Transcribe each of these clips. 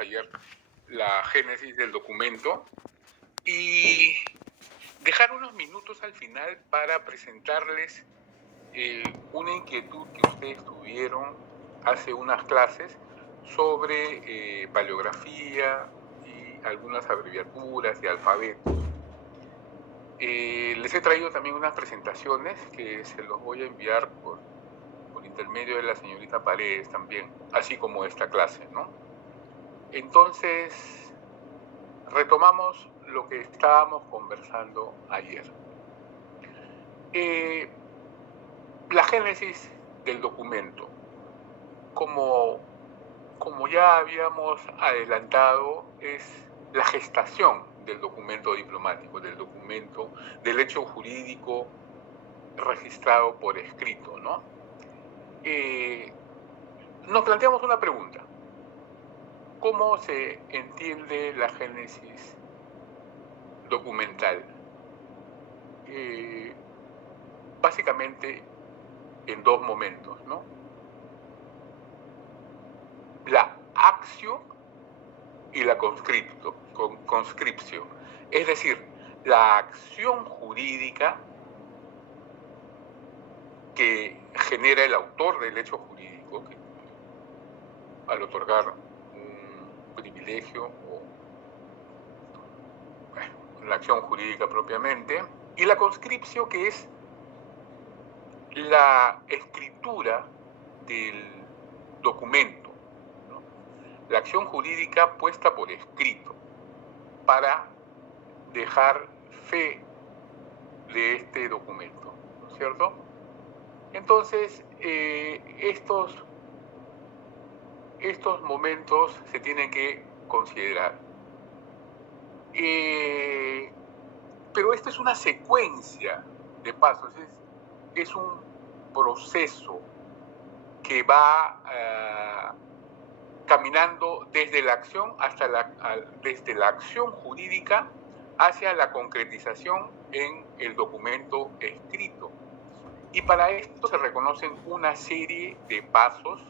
ayer la génesis del documento y dejar unos minutos al final para presentarles una inquietud que ustedes tuvieron hace unas clases sobre paleografía y algunas abreviaturas y alfabetos. Les he traído también unas presentaciones que se los voy a enviar por intermedio de la señorita Paredes también, así como esta clase, ¿no? Entonces, retomamos lo que estábamos conversando ayer. La génesis del documento, como ya habíamos adelantado, es la gestación del documento diplomático, del hecho jurídico registrado por escrito, ¿no? Nos planteamos una pregunta. ¿Cómo se entiende la génesis documental? Básicamente en dos momentos, ¿no? La actio y la conscriptio. Es decir, la acción jurídica que genera el autor del hecho jurídico, que, al otorgar un privilegio o la acción jurídica propiamente, y la conscriptio, que es la escritura del documento, ¿no? La acción jurídica puesta por escrito para dejar fe de este documento, ¿no es cierto? Entonces, estos momentos se tienen que considerar. Pero esta es una secuencia de pasos, es un proceso que va caminando desde la acción desde la acción jurídica hacia la concretización en el documento escrito. Y para esto se reconocen una serie de pasos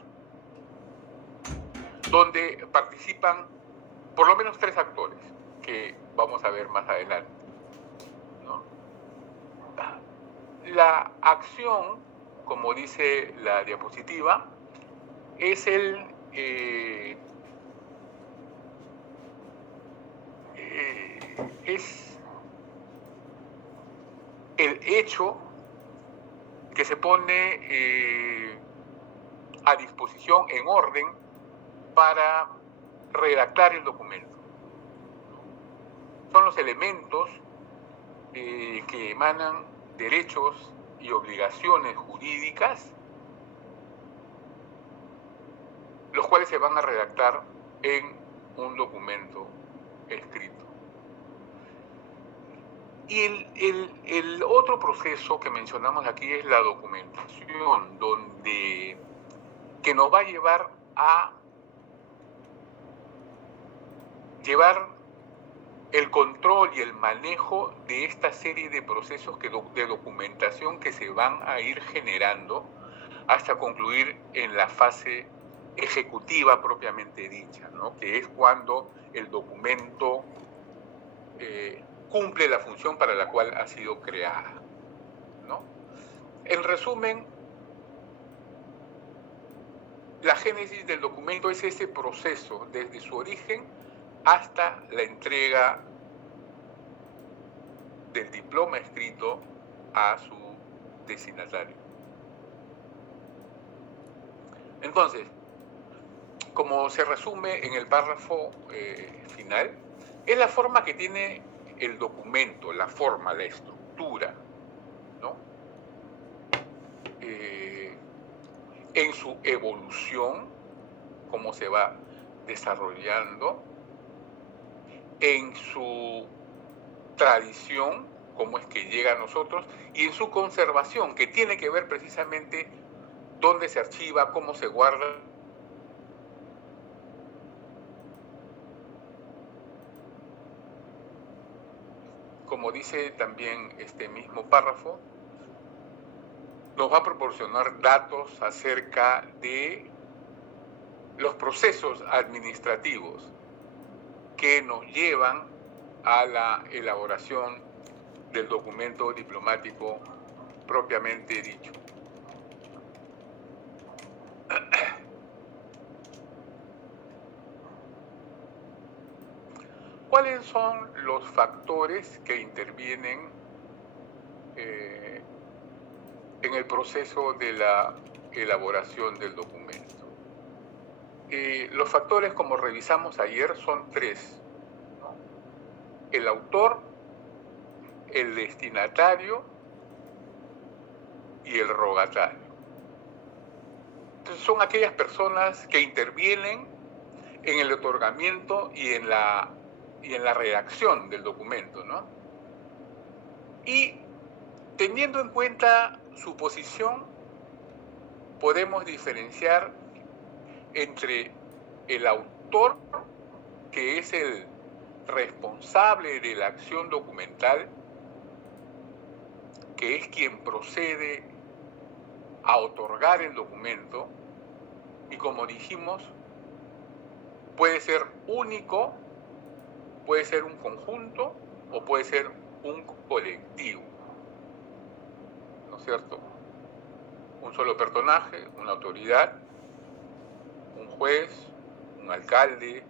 donde participan por lo menos 3 actores, que vamos a ver más adelante, ¿no? La acción, como dice la diapositiva, es el hecho que se pone a disposición en orden para redactar el documento. Son los elementos que emanan derechos y obligaciones jurídicas, los cuales se van a redactar en un documento escrito. Y el otro proceso que mencionamos aquí es la documentación, que nos va a llevar a llevar el control y el manejo de esta serie de procesos de documentación que se van a ir generando hasta concluir en la fase ejecutiva propiamente dicha, ¿no? Que es cuando el documento cumple la función para la cual ha sido creada, ¿no? En resumen, la génesis del documento es ese proceso desde su origen hasta la entrega del diploma escrito a su destinatario. Entonces, como se resume en el párrafo final, es la forma que tiene el documento, la forma, la estructura, ¿no? En su evolución, cómo se va desarrollando, en su tradición, cómo es que llega a nosotros, y en su conservación, que tiene que ver precisamente dónde se archiva, cómo se guarda. Como dice también este mismo párrafo, nos va a proporcionar datos acerca de los procesos administrativos que nos llevan a la elaboración del documento diplomático propiamente dicho. ¿Cuáles son los factores que intervienen en el proceso de la elaboración del documento? Los factores, como revisamos ayer, son tres, ¿no? El autor, el destinatario y el rogatario. Entonces son aquellas personas que intervienen en el otorgamiento y en la redacción del documento, ¿no? Y teniendo en cuenta su posición, podemos diferenciar entre el autor, que es el responsable de la acción documental, que es quien procede a otorgar el documento, y como dijimos, puede ser único, puede ser un conjunto o puede ser un colectivo, ¿no es cierto? Un solo personaje, una autoridad, un juez, un alcalde,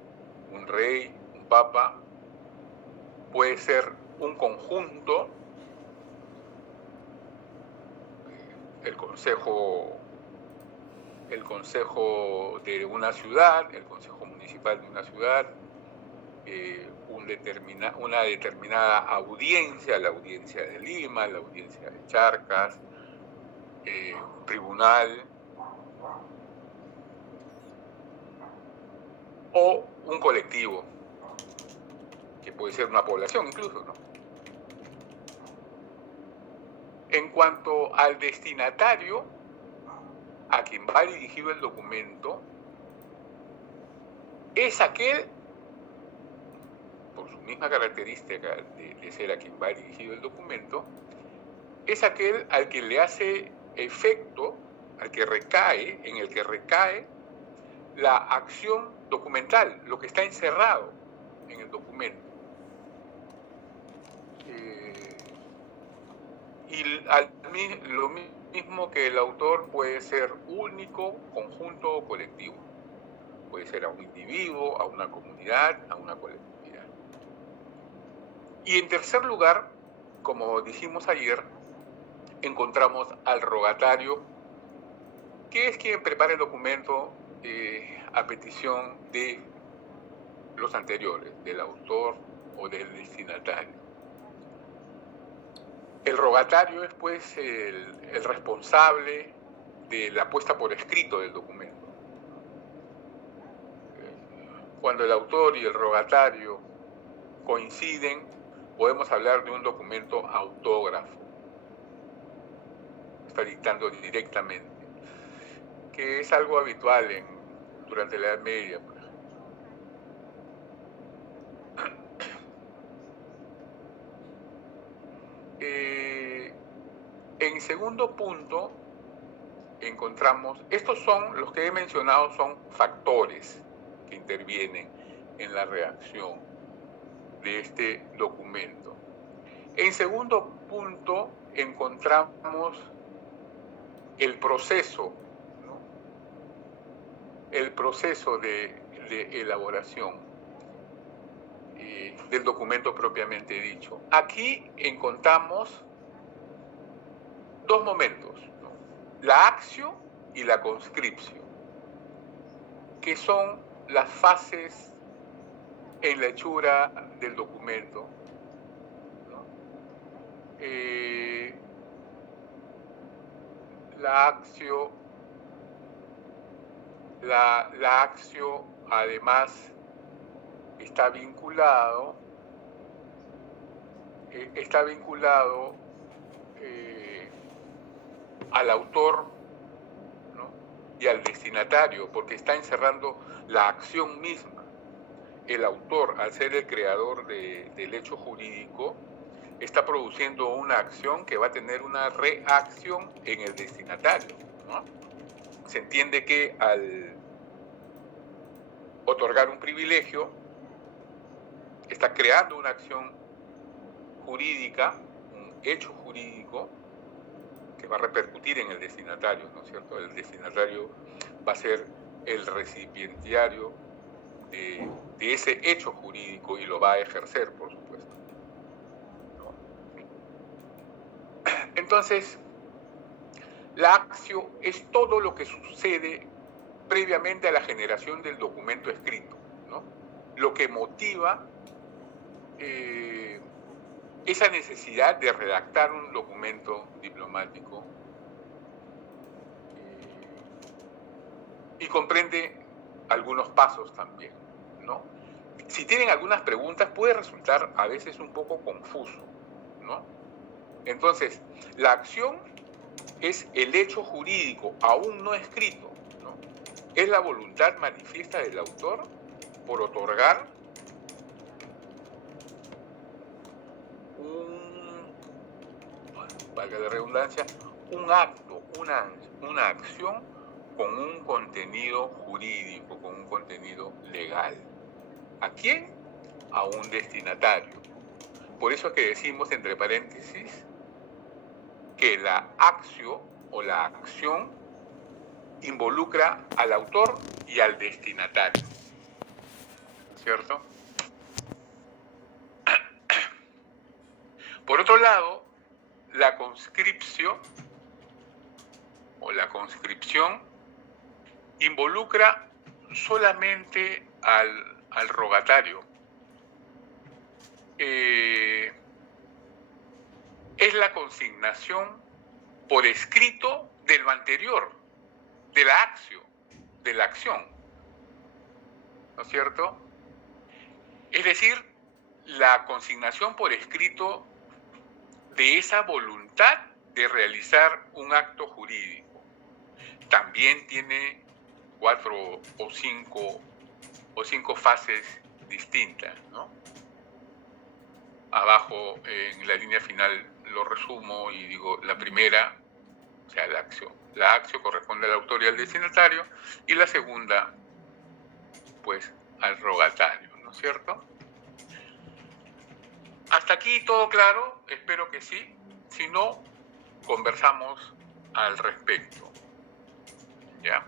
un rey, un papa, puede ser un conjunto, el consejo de una ciudad, el consejo municipal de una ciudad, una determinada audiencia, la audiencia de Lima, la audiencia de Charcas, un tribunal, o un colectivo, que puede ser una población incluso, ¿no? En cuanto al destinatario, a quien va dirigido el documento, es aquel, por su misma característica de ser a quien va dirigido el documento, es aquel al que le hace efecto, en el que recae la acción documental, lo que está encerrado en el documento. Lo mismo que el autor puede ser único, conjunto o colectivo. Puede ser a un individuo, a una comunidad, a una colectividad. Y en tercer lugar, como dijimos ayer, encontramos al rogatario, que es quien prepara el documento a petición de los anteriores, del autor o del destinatario. El rogatario es pues el responsable de la puesta por escrito del documento. Cuando el autor y el rogatario coinciden, podemos hablar de un documento autógrafo. Está dictando directamente, que es algo habitual durante la Edad Media, por ejemplo. En segundo punto, encontramos, estos son, los que he mencionado son factores que intervienen en la redacción de este documento. En segundo punto, encontramos el proceso, ¿no? El proceso de elaboración del documento propiamente dicho. Aquí encontramos dos momentos, ¿no? La actio y la conscriptio, que son las fases en la hechura del documento, ¿no? La actio además está vinculado al autor, ¿no? Y al destinatario, porque está encerrando la acción misma. El autor, al ser el creador del hecho jurídico, está produciendo una acción que va a tener una reacción en el destinatario, ¿no? Se entiende que al otorgar un privilegio, está creando una acción jurídica, un hecho jurídico que va a repercutir en el destinatario, ¿no es cierto? El destinatario va a ser el recipientiario de ese hecho jurídico y lo va a ejercer, por supuesto, ¿no? Entonces, la acción es todo lo que sucede previamente a la generación del documento escrito, ¿no? Lo que motiva esa necesidad de redactar un documento diplomático y comprende algunos pasos también, ¿no? Si tienen algunas preguntas, puede resultar a veces un poco confuso, ¿no? Entonces, la acción es el hecho jurídico aún no escrito, ¿no? Es la voluntad manifiesta del autor por otorgar valga la redundancia, un acto, una acción con un contenido jurídico, con un contenido legal. ¿A quién? A un destinatario. Por eso es que decimos, entre paréntesis, que la acción o la acción involucra al autor y al destinatario, ¿cierto? Por otro lado, la conscripción involucra solamente al rogatario. Es la consignación por escrito de lo anterior, de la acción, ¿no es cierto? Es decir, la consignación por escrito de esa voluntad de realizar un acto jurídico. También tiene 4 o 5 fases distintas, ¿no? Abajo en la línea final lo resumo y digo, la primera, o sea, la acción. La acción corresponde al autor y al destinatario, y la segunda, pues, al rogatario, ¿no es cierto? ¿Hasta aquí todo claro? Espero que sí. Si no, conversamos al respecto. ¿Ya?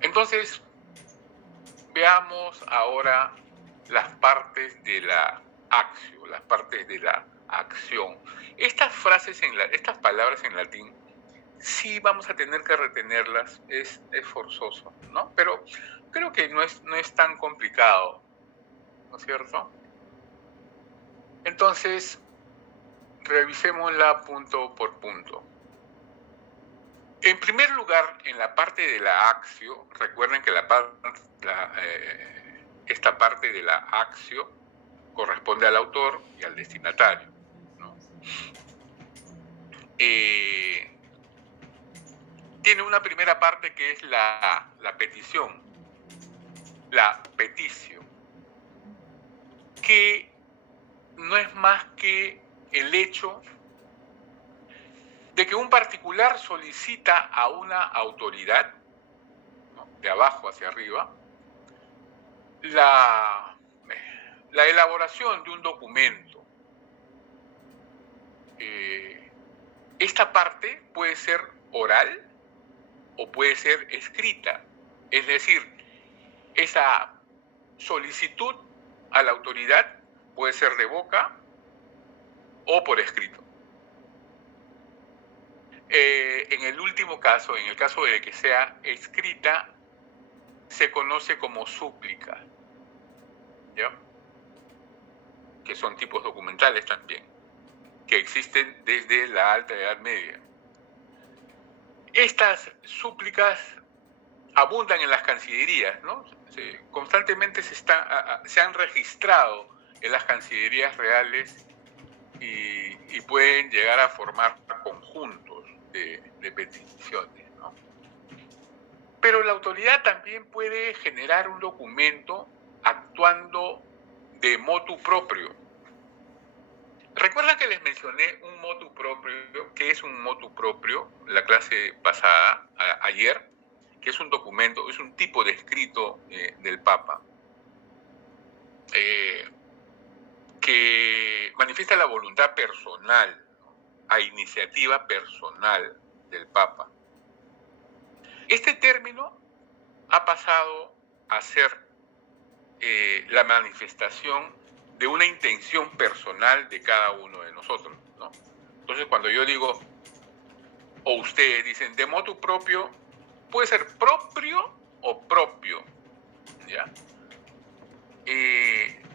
Entonces, veamos ahora las partes de la acción, las partes de la acción. Estas palabras en latín, sí vamos a tener que retenerlas, es forzoso, ¿no? Pero creo que no es tan complicado, ¿no es cierto? Entonces, revisémosla punto por punto. En primer lugar, en la parte de la acción, recuerden que esta parte de la acción corresponde al autor y al destinatario, ¿no? Tiene una primera parte que es la petición, la petición, que no es más que el hecho de que un particular solicita a una autoridad, ¿no?, de abajo hacia arriba, la elaboración de un documento. Esta parte puede ser oral o puede ser escrita, es decir, esa solicitud a la autoridad puede ser de boca o por escrito. En el último caso, en el caso de que sea escrita, se conoce como súplica, ¿ya? Que son tipos documentales también, que existen desde la Alta Edad Media. Estas súplicas abundan en las cancillerías, ¿no? Constantemente se han registrado en las cancillerías reales y pueden llegar a formar conjuntos de peticiones, ¿no? Pero la autoridad también puede generar un documento actuando de motu proprio. ¿Recuerdan que les mencioné un motu proprio? ¿Qué es un motu proprio? La clase pasada, ayer, que es un documento, es un tipo de escrito del Papa. que manifiesta la voluntad personal, ¿no?, a iniciativa personal del Papa. Este término ha pasado a ser la manifestación de una intención personal de cada uno de nosotros, ¿no? Entonces, cuando yo digo, o ustedes dicen, de motu propio, puede ser propio o propio, ¿ya?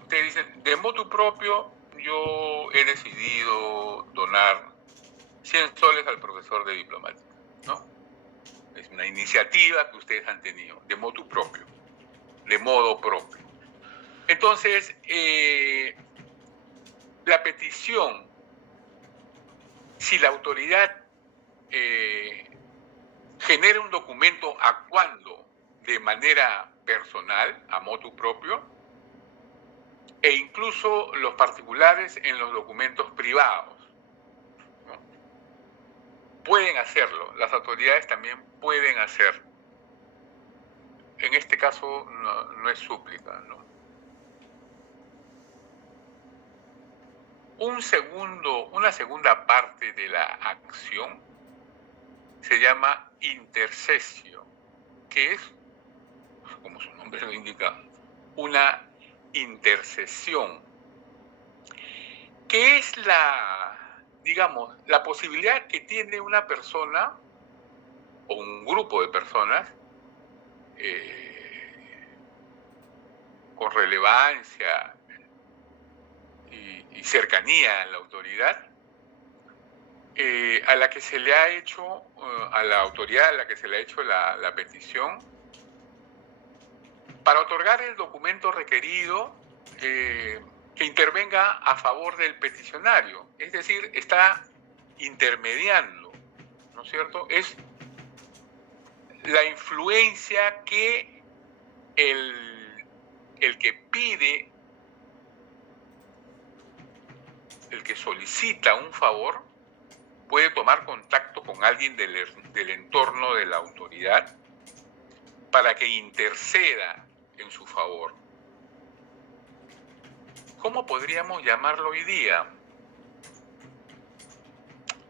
Ustedes dicen, de motu propio, yo he decidido donar 100 soles al profesor de diplomática, ¿no? Es una iniciativa que ustedes han tenido, de motu propio, de modo propio. Entonces, la petición, si la autoridad genera un documento actuando de manera personal, a motu propio, e incluso los particulares en los documentos privados, ¿no?, pueden hacerlo, las autoridades también pueden hacerlo. En este caso no es súplica, ¿no? Una segunda parte de la acción se llama intercesio, que es, como su nombre lo indica, una intercesión, que es la posibilidad que tiene una persona o un grupo de personas con relevancia y cercanía a la autoridad, a la que se le ha hecho, a la autoridad a la que se le ha hecho la petición, para otorgar el documento requerido que intervenga a favor del peticionario. Es decir, está intermediando, ¿no es cierto? Es la influencia que el que pide, el que solicita un favor, puede tomar contacto con alguien del entorno de la autoridad para que interceda en su favor. ¿Cómo podríamos llamarlo hoy día?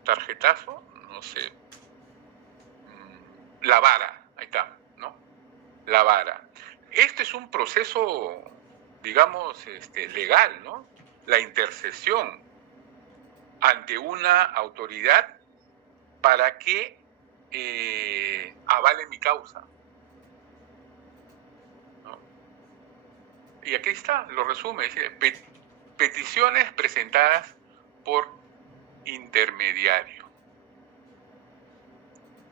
¿Tarjetazo? No sé. La vara, ahí está, ¿no? La vara. Este es un proceso, digamos, legal, ¿no? La intercesión ante una autoridad para que avale mi causa, ¿no? Y aquí está, lo resume, dice, peticiones presentadas por intermediario.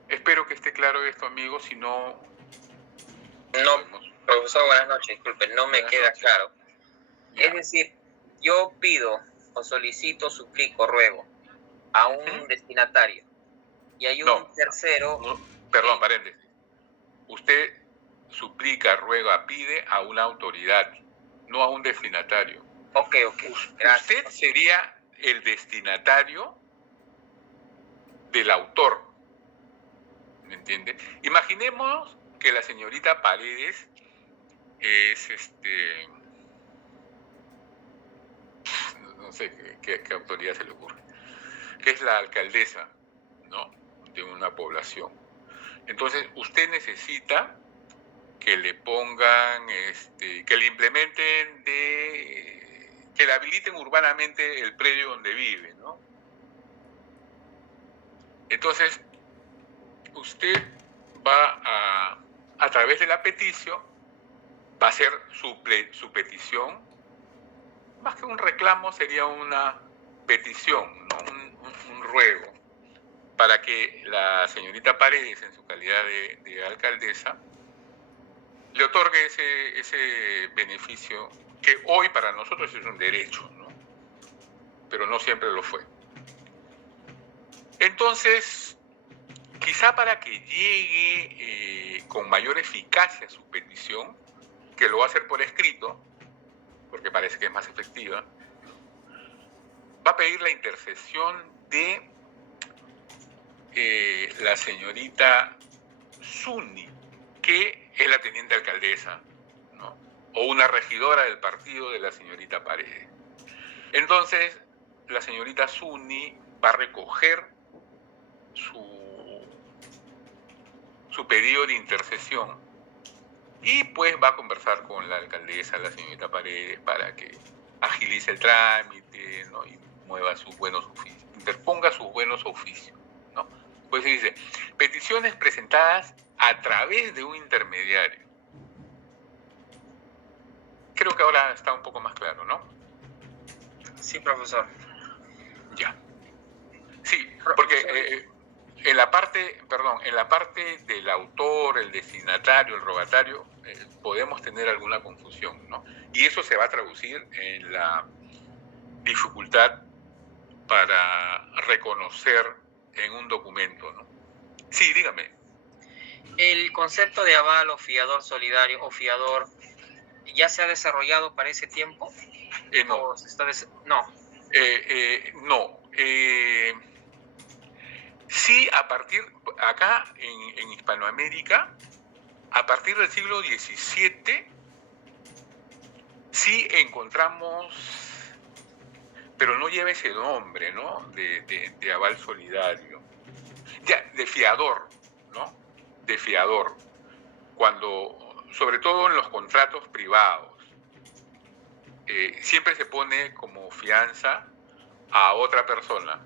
Espero que esté claro esto, amigos, si no... No, profesor, buenas noches, disculpe, no me queda claro. Ya. Es decir, yo pido o solicito, suplico, ruego a un destinatario y hay un tercero... Perdón, paréntesis. Usted suplica, ruega, pide a una autoridad, no a un destinatario. Ok, gracias. Usted sería el destinatario del autor, ¿me entiende? Imaginemos que la señorita Paredes es no sé qué autoridad se le ocurre, que es la alcaldesa, ¿no?, de una población. Entonces, usted necesita que le pongan, que le implementen, que le habiliten urbanamente el predio donde vive, ¿no? Entonces, usted va a través de la petición, va a hacer su petición, más que un reclamo, sería una petición, ¿no?, un ruego, para que la señorita Paredes, en su calidad de alcaldesa, le otorgue ese beneficio que hoy para nosotros es un derecho, ¿no?, pero no siempre lo fue. Entonces, quizá para que llegue con mayor eficacia su petición, que lo va a hacer por escrito, porque parece que es más efectiva, va a pedir la intercesión de la señorita Zuni, que es la teniente alcaldesa, ¿no? o una regidora del partido de la señorita Paredes. Entonces, la señorita Zuni va a recoger su pedido de intercesión y pues va a conversar con la alcaldesa, la señorita Paredes, para que agilice el trámite, ¿no? Y mueva sus buenos oficios, interponga sus buenos oficios, ¿no? Pues se dice, peticiones presentadas a través de un intermediario. Creo que ahora está un poco más claro, ¿no? Sí, profesor. Ya. Sí, porque en la parte del autor, el destinatario, el rogatario, podemos tener alguna confusión, ¿no? Y eso se va a traducir en la dificultad para reconocer en un documento, ¿no? Sí, dígame. El concepto de aval o fiador solidario o fiador ya se ha desarrollado para ese tiempo. No. No. No. Sí, acá en Hispanoamérica, a partir del siglo XVII, sí encontramos, pero no lleva ese nombre, ¿no? De aval solidario. Ya, de fiador, ¿no? De fiador. Cuando, sobre todo en los contratos privados, siempre se pone como fianza a otra persona, ¿no?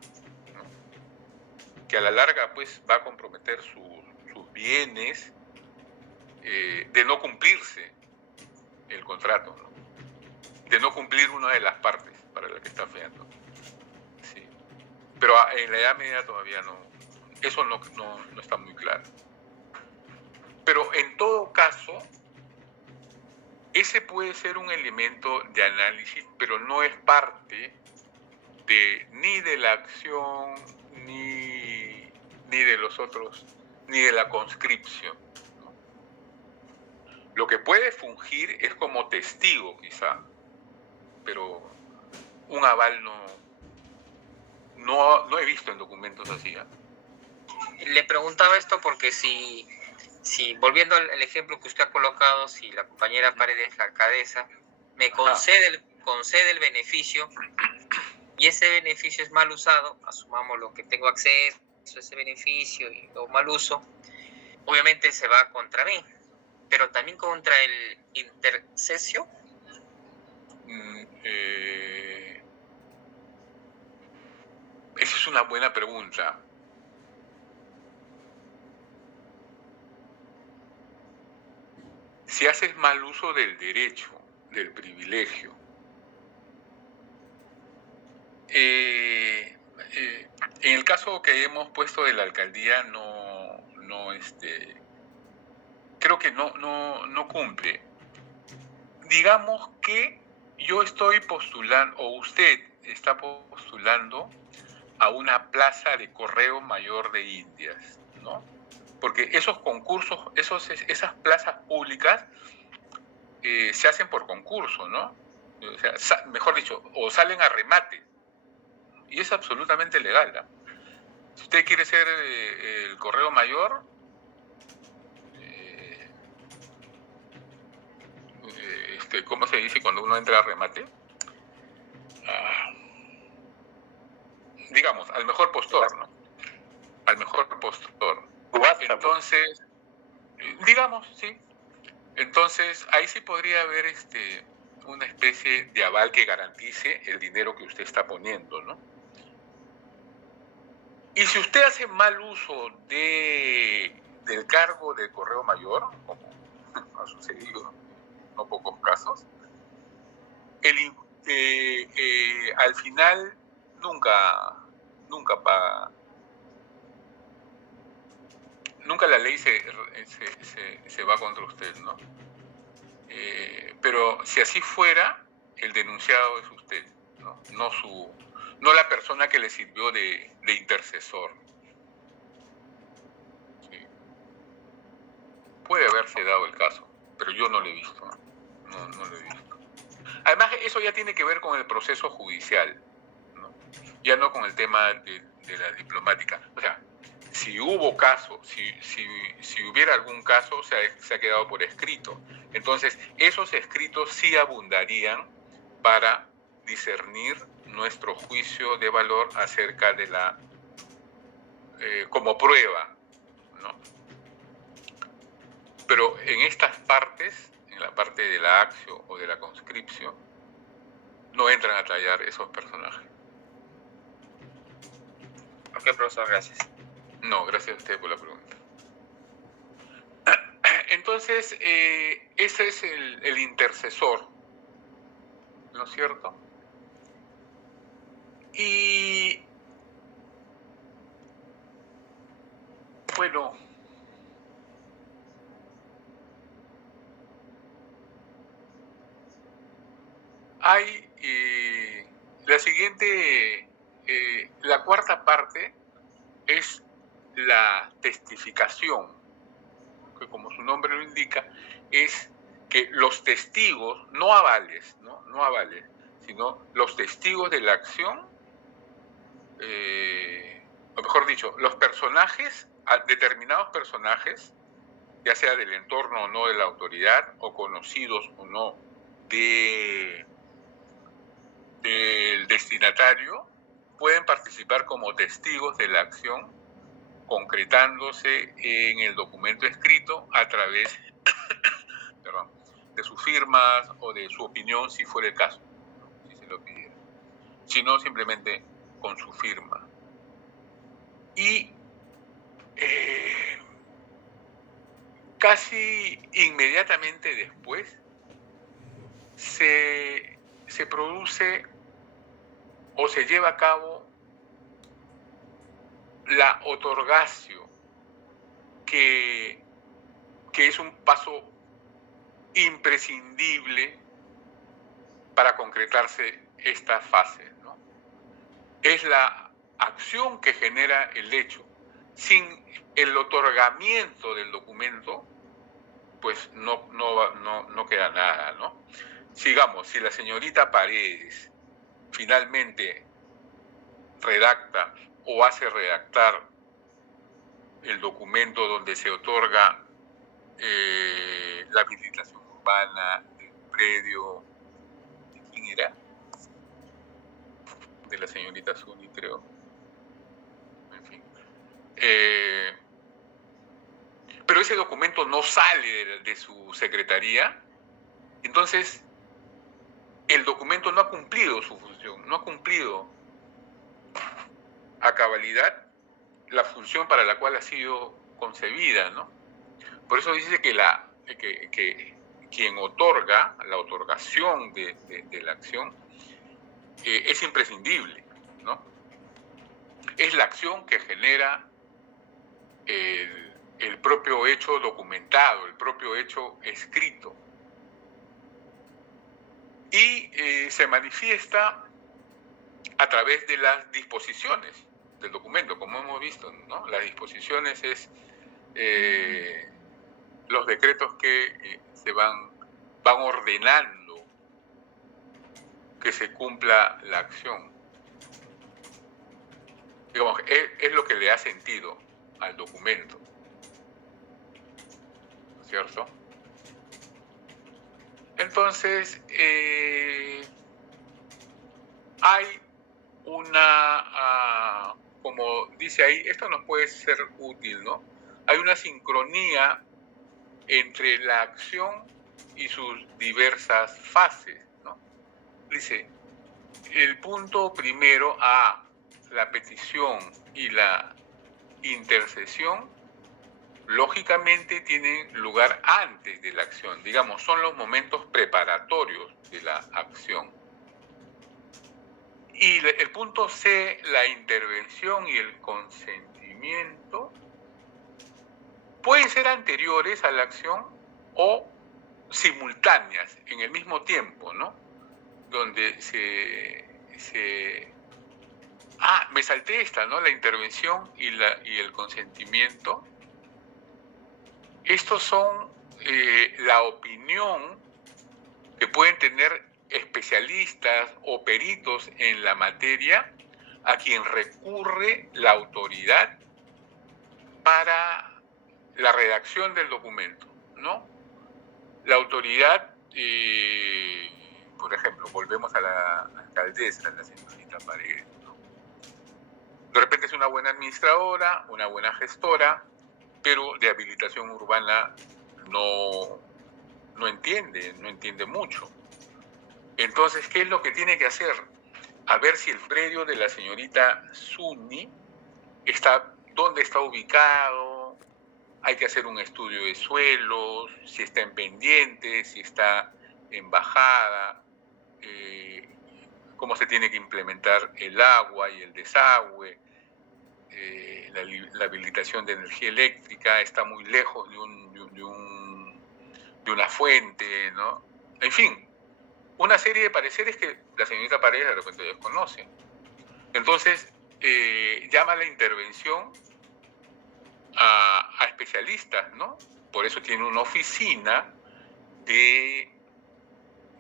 Que a la larga pues va a comprometer sus bienes de no cumplirse el contrato, ¿no? De no cumplir una de las partes para la que está fiando. Sí. Pero en la Edad Media todavía no, eso no está muy claro. Pero en todo caso, ese puede ser un elemento de análisis, pero no es parte ni de la acción, ni de los otros, ni de la conscripción, ¿no? Lo que puede fungir es como testigo, quizá, pero un aval no he visto en documentos así, ¿eh? Le preguntaba esto porque si volviendo al ejemplo que usted ha colocado, si la compañera Paredes, la alcaldesa, me concede el beneficio y ese beneficio es mal usado, asumamos lo que tengo acceso a ese beneficio y lo mal uso, obviamente se va contra mí, pero también contra el intercesio. Esa es una buena pregunta. Si haces mal uso del derecho, del privilegio, en el caso que hemos puesto de la alcaldía creo que no cumple. Digamos que yo estoy postulando, o usted está postulando a una plaza de Correo Mayor de Indias, ¿no? Porque esos concursos, esas plazas públicas se hacen por concurso, ¿no? O sea, mejor dicho, o salen a remate. Y es absolutamente legal, ¿no? Si usted quiere ser el Correo Mayor, ¿cómo se dice cuando uno entra a remate? Digamos, al mejor postor, ¿no? Al mejor postor. Entonces, digamos, sí. Entonces, ahí sí podría haber una especie de aval que garantice el dinero que usted está poniendo, ¿no? Y si usted hace mal uso del cargo de Correo Mayor, como ha sucedido en no pocos casos, al final nunca la ley se va contra usted, ¿no? Pero si así fuera, el denunciado es usted, ¿no? No la persona que le sirvió de intercesor. Sí. Puede haberse dado el caso, pero yo no lo he visto, ¿no? No lo he visto. Además, eso ya tiene que ver con el proceso judicial, ¿no? Ya no con el tema de la diplomática. O sea, si hubo caso, si hubiera algún caso, se ha quedado por escrito. Entonces, esos escritos sí abundarían para discernir nuestro juicio de valor acerca de la, como prueba, ¿no? Pero en estas partes, en la parte de la acción o de la conscripción, no entran a tallar esos personajes. Ok, profesor, gracias. No, gracias a usted por la pregunta. Entonces, ese es el intercesor, ¿no es cierto? Y bueno, hay la siguiente, la cuarta parte es la testificación, que como su nombre lo indica, es que los testigos, no avales, sino los testigos de la acción, o mejor dicho, los personajes, determinados personajes, ya sea del entorno o no de la autoridad, o conocidos o no del destinatario, pueden participar como testigos de la acción, concretándose en el documento escrito a través de sus firmas o de su opinión, si fuera el caso, si se lo pidiera, sino simplemente con su firma. Y casi inmediatamente después se produce o se lleva a cabo la otorgatio, que es un paso imprescindible para concretarse esta fase, ¿no? Es la acción que genera el hecho. Sin el otorgamiento del documento, pues no queda nada, ¿no? Sigamos, si la señorita Paredes finalmente redacta o hace redactar el documento donde se otorga la habilitación urbana del predio, ¿de quién era? De la señorita Zuni, creo. En fin. Pero ese documento no sale de su secretaría, entonces el documento no ha cumplido su función, no ha cumplido a cabalidad la función para la cual ha sido concebida, ¿no? Por eso dice que quien otorga, la otorgación de la acción, es imprescindible, ¿no? Es la acción que genera el propio hecho documentado, el propio hecho escrito. Y se manifiesta a través de las disposiciones del documento, como hemos visto, ¿no? Las disposiciones es los decretos que se van ordenando que se cumpla la acción. Digamos, es lo que le da sentido al documento, ¿cierto? Entonces, hay una, como dice ahí, esto nos puede ser útil, ¿no? Hay una sincronía entre la acción y sus diversas fases, ¿no? Dice, el punto primero A, la petición y la intercesión, lógicamente tienen lugar antes de la acción, digamos, son los momentos preparatorios de la acción. Y el punto C, la intervención y el consentimiento, pueden ser anteriores a la acción o simultáneas, en el mismo tiempo, ¿no? Donde me salté esta, ¿no? La intervención y el consentimiento. Estos son la opinión que pueden tener especialistas o peritos en la materia a quien recurre la autoridad para la redacción del documento, ¿no? La autoridad, por ejemplo, volvemos a la alcaldesa, la señorita Paredes, ¿no? De repente es una buena administradora, una buena gestora, pero de habilitación urbana no entiende mucho. Entonces, ¿qué es lo que tiene que hacer? A ver si el predio de la señorita Zuni dónde está ubicado, hay que hacer un estudio de suelos, si está en pendiente, si está en bajada, cómo se tiene que implementar el agua y el desagüe, la habilitación de energía eléctrica, está muy lejos de una fuente, ¿no? En fin, una serie de pareceres que la señorita Paredes de repente desconoce. Entonces, llama la intervención a especialistas, ¿no? Por eso tiene una oficina de,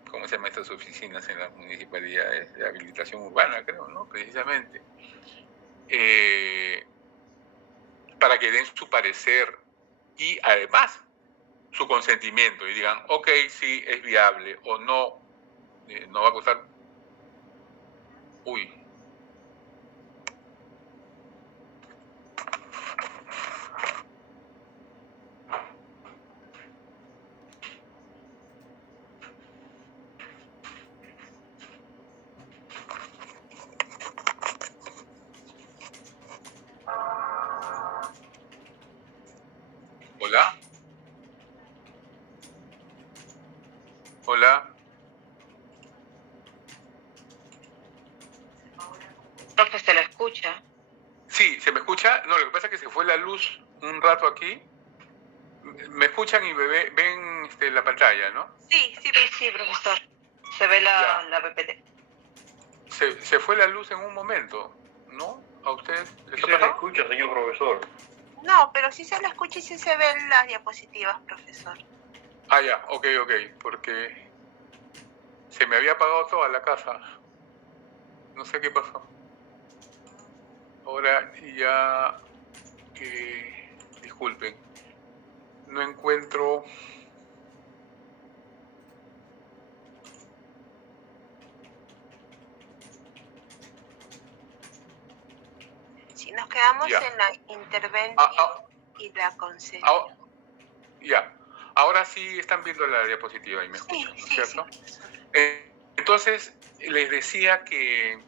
¿cómo se llaman estas oficinas en las municipalidades? De habilitación urbana, creo, ¿no? Precisamente. Para que den su parecer y además su consentimiento y digan, ok, sí, es viable o no, no va a costar. Uy. Hola. Hola. Profe, ¿se la escucha? Sí, ¿se me escucha? No, lo que pasa es que se fue la luz un rato aquí. Me escuchan y ven la pantalla, ¿no? Sí, profesor. Se ve la PPT. Se fue la luz en un momento, ¿no? ¿A ustedes les ha Se le escucha, señor profesor. No, pero sí se la escucha y sí se ven las diapositivas, profesor. Ah, ya, ok, porque se me había apagado toda la casa. No sé qué pasó. Ahora ya, disculpen, no encuentro. Si nos quedamos Ya. en la intervención y la concesión. Ya, ahora sí están viendo la diapositiva y me escuchan, ¿no es cierto? Sí, entonces, les decía que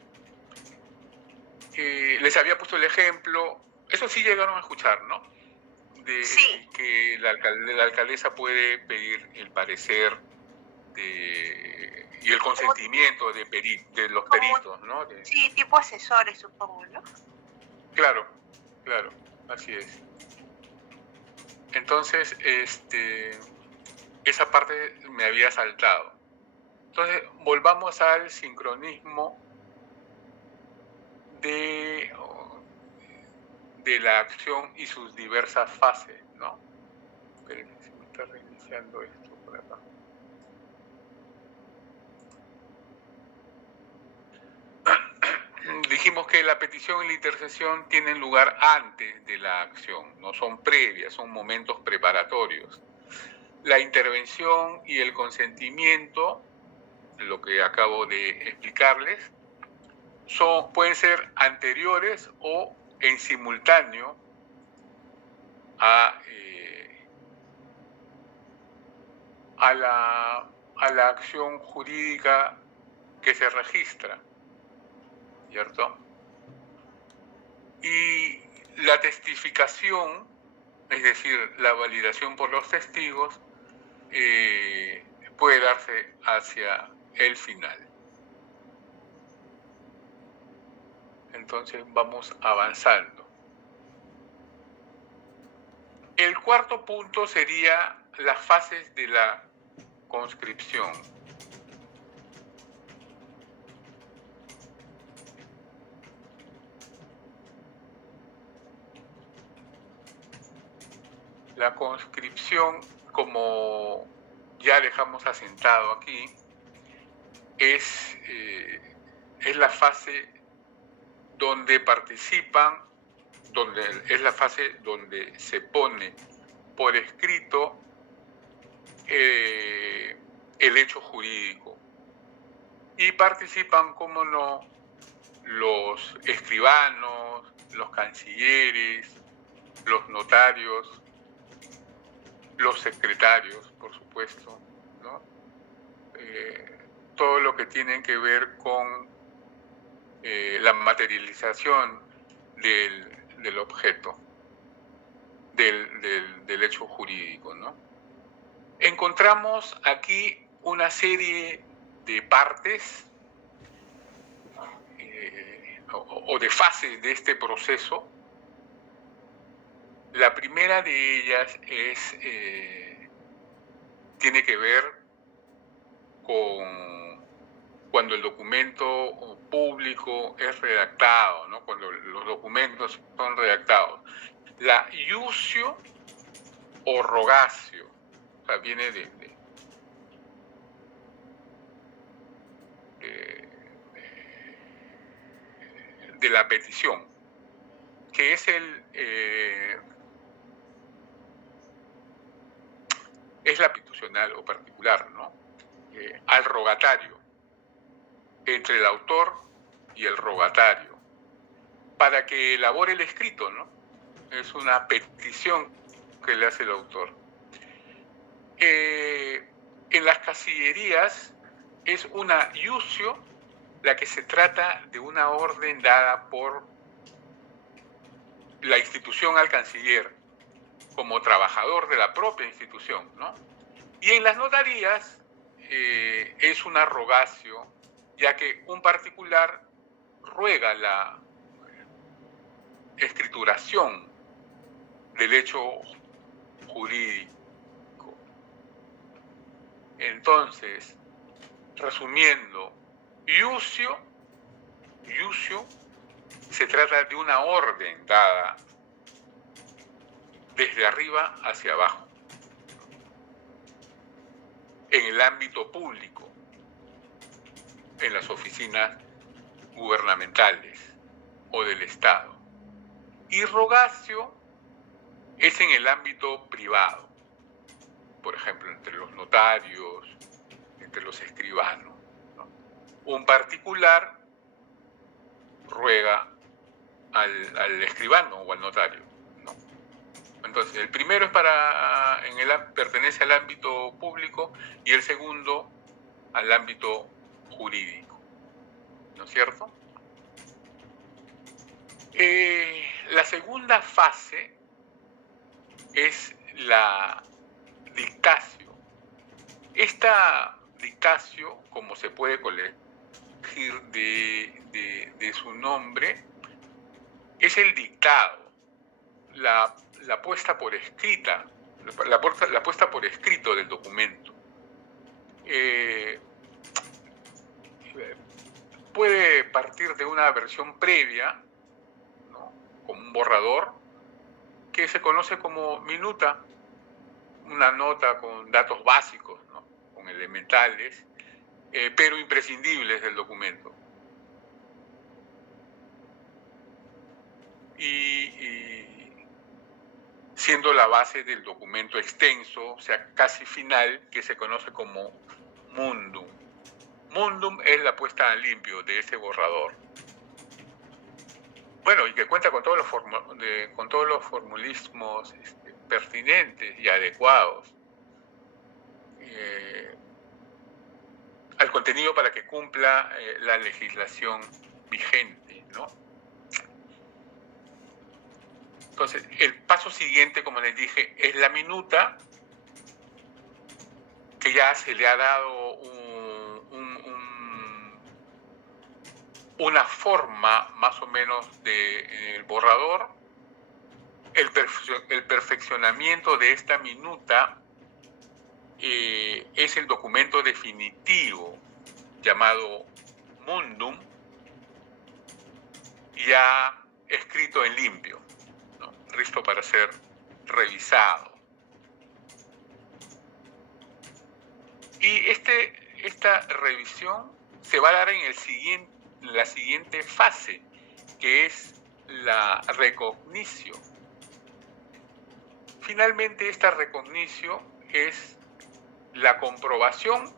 les había puesto el ejemplo, eso sí llegaron a escuchar, ¿no? Sí. Que la alcaldesa puede pedir el parecer y el consentimiento de los peritos, ¿no? Sí, tipo asesores, supongo, ¿no? Claro, así es. Entonces, esa parte me había saltado. Entonces, volvamos al sincronismo de la acción y sus diversas fases, ¿no? Espérenme, se me está reiniciando esto por acá. Dijimos que la petición y la intercesión tienen lugar antes de la acción, no son previas, son momentos preparatorios. La intervención y el consentimiento, lo que acabo de explicarles, pueden ser anteriores o en simultáneo a la acción jurídica que se registra, ¿cierto? Y la testificación, es decir, la validación por los testigos, puede darse hacia el final. Entonces vamos avanzando. El cuarto punto sería las fases de la conscripción. La conscripción, como ya dejamos asentado aquí, es la fase donde participan, es la fase donde se pone por escrito el hecho jurídico. Y participan, como no, los escribanos, los cancilleres, los notarios, los secretarios, por supuesto, ¿no? Todo lo que tiene que ver con la materialización del objeto, del hecho jurídico, ¿no? Encontramos aquí una serie de partes o de fases de este proceso. La primera de ellas tiene que ver con cuando el documento público es redactado, ¿no? Cuando los documentos son redactados. La iusio o rogatio, o sea, viene de la petición, que es es la peticional o particular, ¿no? Al rogatario, entre el autor y el rogatario, para que elabore el escrito, ¿no? Es una petición que le hace el autor. En las cancillerías es una iusio la que se trata de una orden dada por la institución al canciller como trabajador de la propia institución, ¿no? Y en las notarías es una rogatio, ya que un particular ruega la escrituración del hecho jurídico. Entonces, resumiendo, iusio se trata de una orden dada desde arriba hacia abajo, en el ámbito público, en las oficinas gubernamentales o del Estado. Y rogatio es en el ámbito privado, por ejemplo, entre los notarios, entre los escribanos, ¿no? Un particular ruega al escribano o al notario, ¿no? Entonces, el primero es pertenece al ámbito público y el segundo al ámbito jurídico, ¿no es cierto? La segunda fase es la dictatio. Esta dictatio, como se puede colegir de su nombre, es el dictado, la puesta por escrita, la puesta por escrito del documento. Puede partir de una versión previa, ¿no? Como un borrador, que se conoce como minuta, una nota con datos básicos, ¿no? Con elementales, pero imprescindibles del documento. Y siendo la base del documento extenso, o sea, casi final, que se conoce como mundum. Mundum es la puesta a limpio de ese borrador. Bueno, y que cuenta con todos los formulismos pertinentes y adecuados al contenido para que cumpla la legislación vigente, ¿no? Entonces, el paso siguiente, como les dije, es la minuta, que ya se le ha dado una forma más o menos del borrador. El perfeccionamiento de esta minuta es el documento definitivo llamado mundum, ya escrito en limpio, ¿no? Listo para ser revisado. Y esta revisión se va a dar en la siguiente fase, que es la recognición. Finalmente, esta recognición es la comprobación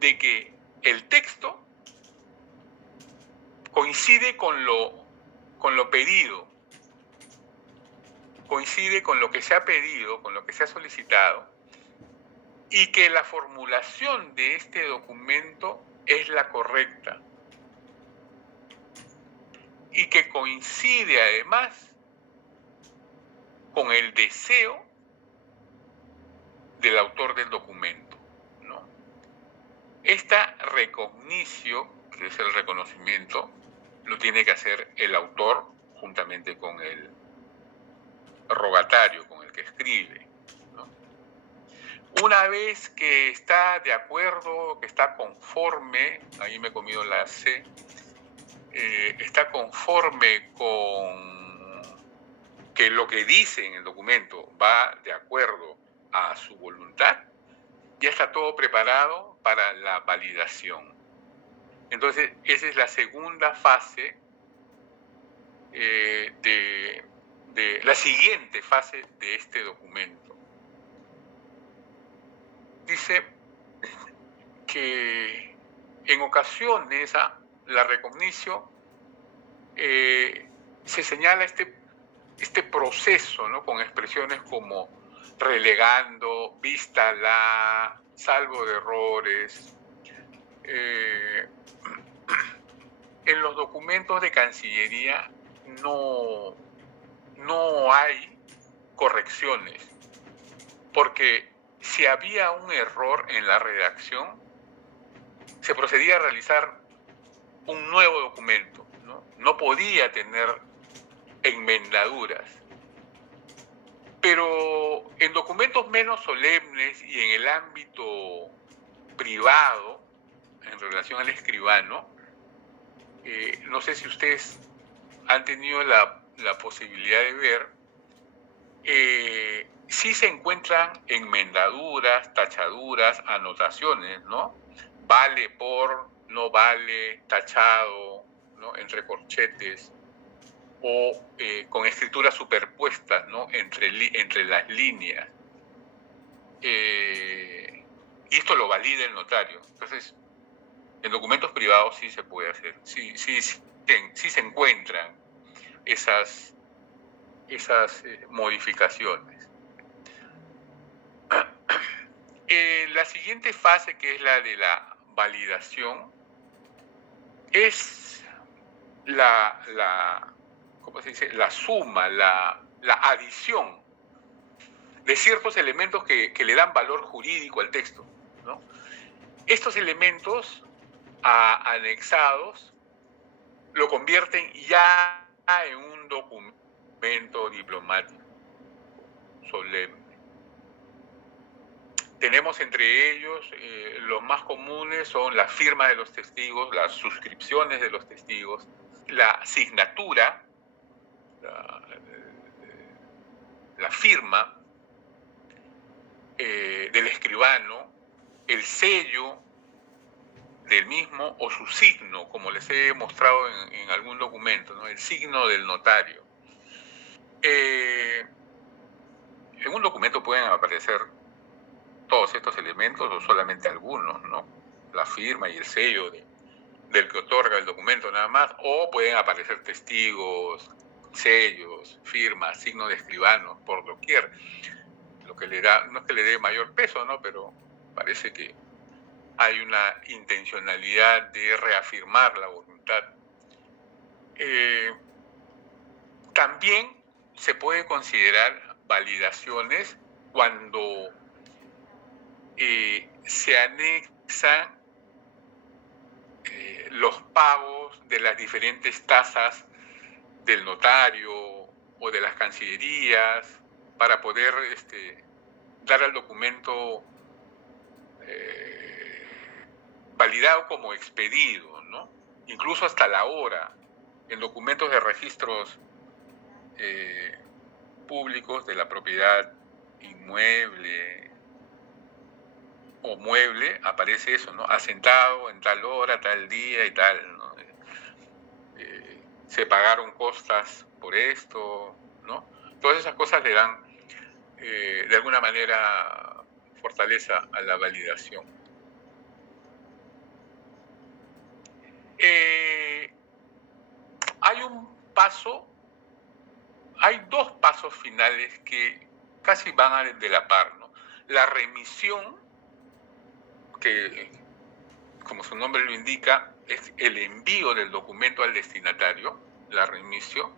de que el texto coincide con lo pedido, coincide con lo que se ha pedido, con lo que se ha solicitado, y que la formulación de este documento es la correcta, y que coincide además con el deseo del autor del documento, ¿no? Esta recognición, que es el reconocimiento, lo tiene que hacer el autor juntamente con el rogatario, con el que escribe, ¿no? Una vez que está de acuerdo, que está conforme, ahí me he comido la C, está conforme con que lo que dice en el documento va de acuerdo a su voluntad, ya está todo preparado para la validación. Entonces, esa es la segunda fase de la siguiente fase de este documento. Dice que en ocasiones la recognición se señala este proceso, ¿no? Con expresiones como relegando, vístala, salvo de errores. En los documentos de Cancillería no hay correcciones, porque si había un error en la redacción, se procedía a realizar un nuevo documento, ¿no? No podía tener enmendaduras. Pero en documentos menos solemnes y en el ámbito privado, en relación al escribano, no sé si ustedes han tenido la posibilidad de ver, sí se encuentran enmendaduras, tachaduras, anotaciones, ¿no? Vale por, no vale, tachado, ¿no? Entre corchetes, o con escrituras superpuestas, ¿no? Entre las líneas. Y esto lo valida el notario. Entonces, en documentos privados sí se puede hacer, sí se encuentran esas modificaciones. La siguiente fase, que es la de la validación, es ¿cómo se dice? La suma, la adición de ciertos elementos que le dan valor jurídico al texto, ¿no? Estos elementos anexados lo convierten ya en un documento diplomático solemne. Tenemos entre ellos, los más comunes son la firma de los testigos, las suscripciones de los testigos, la signatura, la firma del escribano, el sello del mismo o su signo, como les he mostrado en algún documento, ¿no? El signo del notario. En un documento pueden aparecer todos estos elementos o solamente algunos, ¿no? La firma y el sello del que otorga el documento nada más, o pueden aparecer testigos, sellos, firmas, signos de escribano por doquier, lo que le da, no es que le dé mayor peso, ¿no? Pero parece que hay una intencionalidad de reafirmar la voluntad. También se puede considerar validaciones cuando se anexan los pagos de las diferentes tasas del notario o de las cancillerías para poder dar al documento validado como expedido, ¿no? Incluso hasta la hora, en documentos de registros públicos de la propiedad inmueble o mueble, aparece eso, ¿no? Asentado en tal hora, tal día y tal, ¿no? Se pagaron costas por esto, ¿no? Todas esas cosas le dan, de alguna manera, fortaleza a la validación. Hay dos pasos finales que casi van de la par, ¿no? La remisión, que como su nombre lo indica, es el envío del documento al destinatario, la remisión,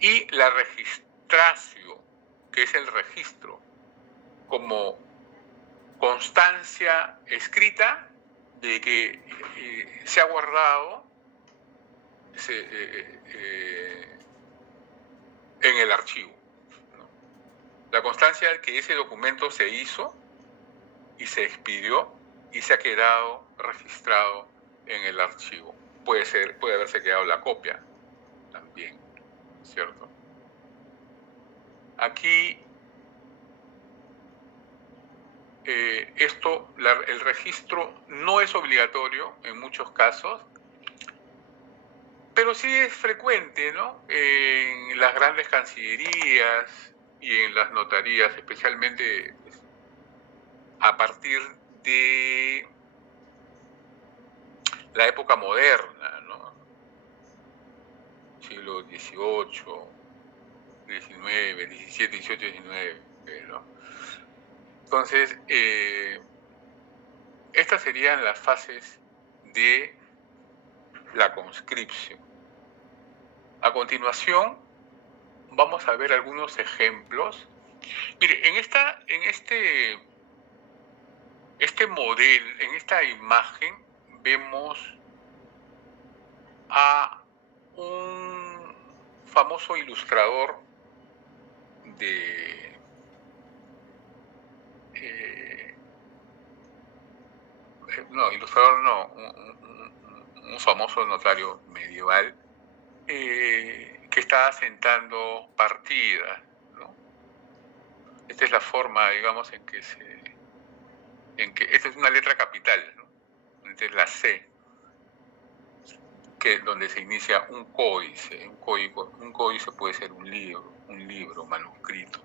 y la registratio, que es el registro, como constancia escrita de que se ha guardado en el archivo, ¿no? La constancia de que ese documento se hizo y se expidió y se ha quedado registrado en el archivo. Puede haberse quedado la copia también, ¿cierto? Aquí el registro no es obligatorio en muchos casos, pero sí es frecuente, ¿no? En las grandes cancillerías y en las notarías, especialmente pues, a partir de la época moderna, ¿no? Siglo XVIII, XIX, XVII, XVIII, XIX, ¿no? Entonces, estas serían las fases de la conscripción. A continuación, vamos a ver algunos ejemplos. Mire, en este modelo, en esta imagen, vemos a un famoso ilustrador un famoso notario medieval que está asentando partidas, ¿no? Esta es la forma, digamos, en que esta es una letra capital, ¿no? Esta es la C, donde se inicia un códice. Un códice puede ser un libro manuscrito.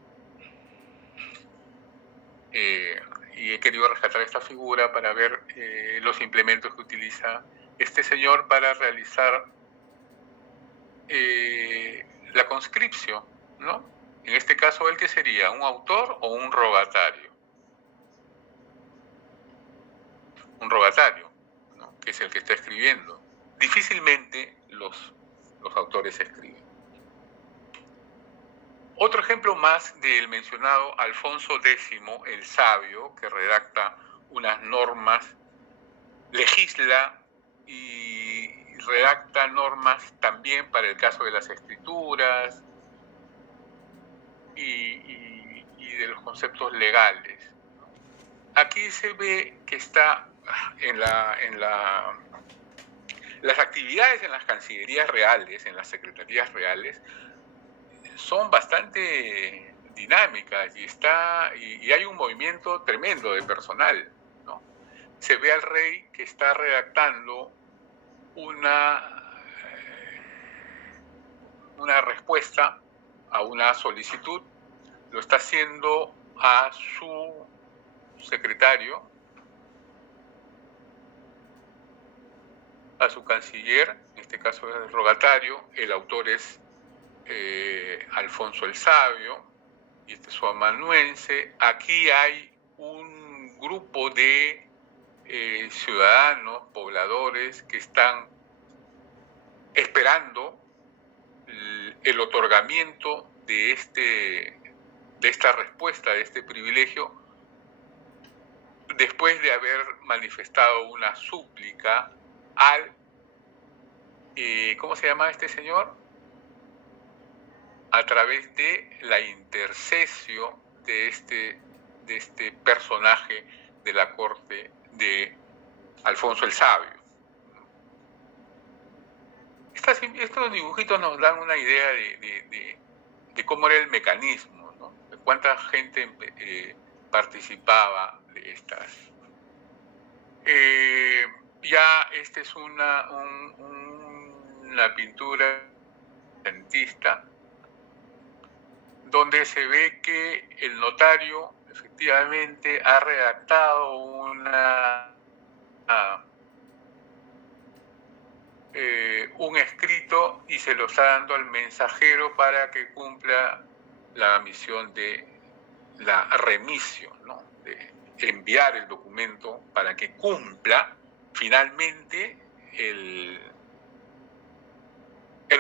Y he querido rescatar esta figura para ver los implementos que utiliza este señor para realizar la conscripción, ¿no? En este caso, ¿él qué sería? ¿Un autor o un rogatario? Un rogatario, ¿no? Que es el que está escribiendo. Difícilmente los autores escriben. Otro ejemplo más del mencionado Alfonso X, el sabio, que redacta unas normas, legisla y redacta normas también para el caso de las escrituras y de los conceptos legales. Aquí se ve que está las actividades en las cancillerías reales, en las secretarías reales, son bastante dinámicas y hay un movimiento tremendo de personal, ¿no? Se ve al rey que está redactando una respuesta a una solicitud, lo está haciendo a su secretario, a su canciller, en este caso es el rogatario, el autor es Alfonso el Sabio, y este es su amanuense. Aquí hay un grupo de ciudadanos, pobladores, que están esperando el otorgamiento de esta respuesta, de este privilegio, después de haber manifestado una súplica al, ¿cómo se llama este señor? A través de la intercesión de este personaje de la corte de Alfonso el Sabio. Estos dibujitos nos dan una idea de cómo era el mecanismo, ¿no? De cuánta gente participaba de estas. Ya esta es una pintura renacentista donde se ve que el notario efectivamente ha redactado un escrito y se lo está dando al mensajero para que cumpla la misión de la remisión, ¿no? De enviar el documento para que cumpla finalmente el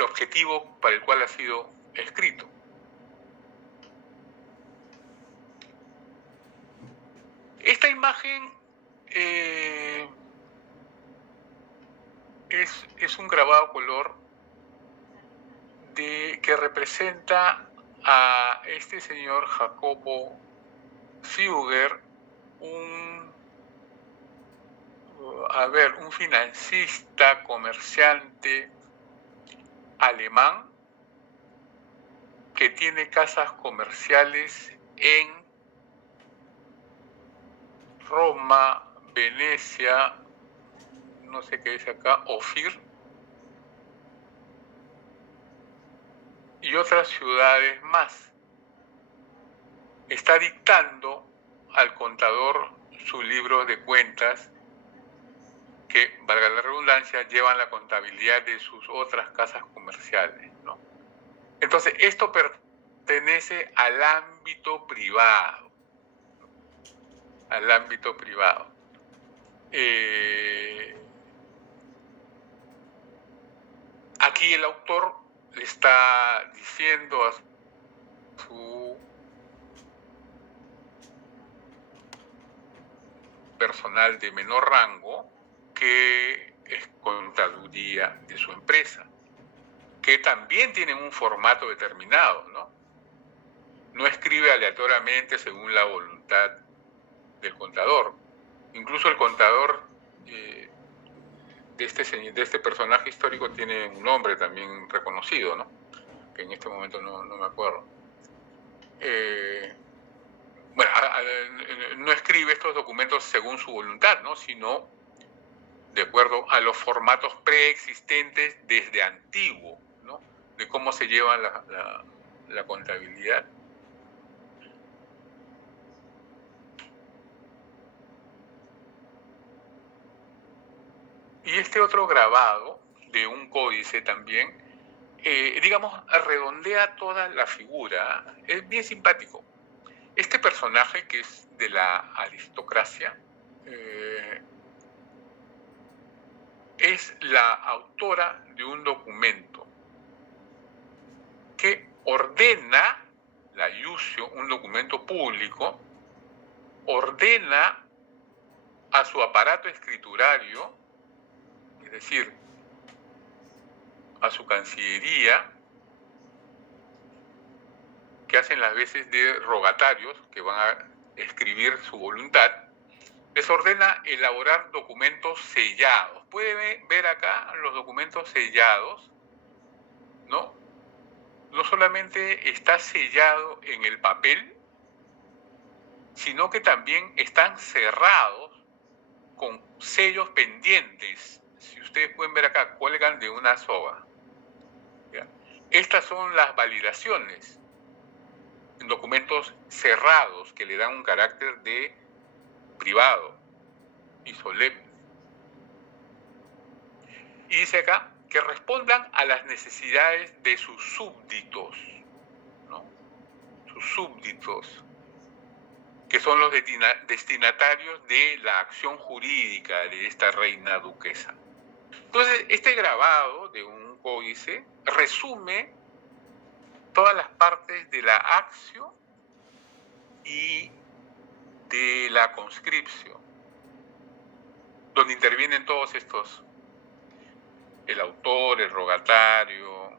objetivo para el cual ha sido escrito. Esta imagen es un grabado a color que representa a este señor Jacobo Fugger, un financista, comerciante alemán que tiene casas comerciales en Roma, Venecia, no sé qué dice acá, Ofir, y otras ciudades más. Está dictando al contador su libro de cuentas que, valga la redundancia, llevan la contabilidad de sus otras casas comerciales, ¿no? Entonces, esto pertenece al ámbito privado. Al ámbito privado. Aquí el autor le está diciendo a su personal de menor rango que es contaduría de su empresa, que también tienen un formato determinado, ¿no? No escribe aleatoriamente según la voluntad del contador. Incluso el contador de este personaje histórico tiene un nombre también reconocido, ¿no? Que en este momento no me acuerdo. No escribe estos documentos según su voluntad, ¿no? Sino de acuerdo a los formatos preexistentes desde antiguo, ¿no? De cómo se lleva la contabilidad. Y este otro grabado de un códice también, digamos, redondea toda la figura. Es bien simpático. Este personaje, que es de la aristocracia, es la autora de un documento que ordena la iusio, un documento público, ordena a su aparato escriturario, es decir, a su cancillería, que hacen las veces de rogatarios, que van a escribir su voluntad, les ordena elaborar documentos sellados. Pueden ver acá los documentos sellados, ¿no? No solamente está sellado en el papel, sino que también están cerrados con sellos pendientes. Si ustedes pueden ver acá, cuelgan de una soga. ¿Ya? Estas son las validaciones en documentos cerrados que le dan un carácter de privado y solemne. Y dice acá que respondan a las necesidades de sus súbditos, ¿no? Sus súbditos, que son los destinatarios de la acción jurídica de esta reina duquesa. Entonces, este grabado de un códice resume todas las partes de la acción y de la conscripción, donde intervienen todos estos: el autor, el rogatario,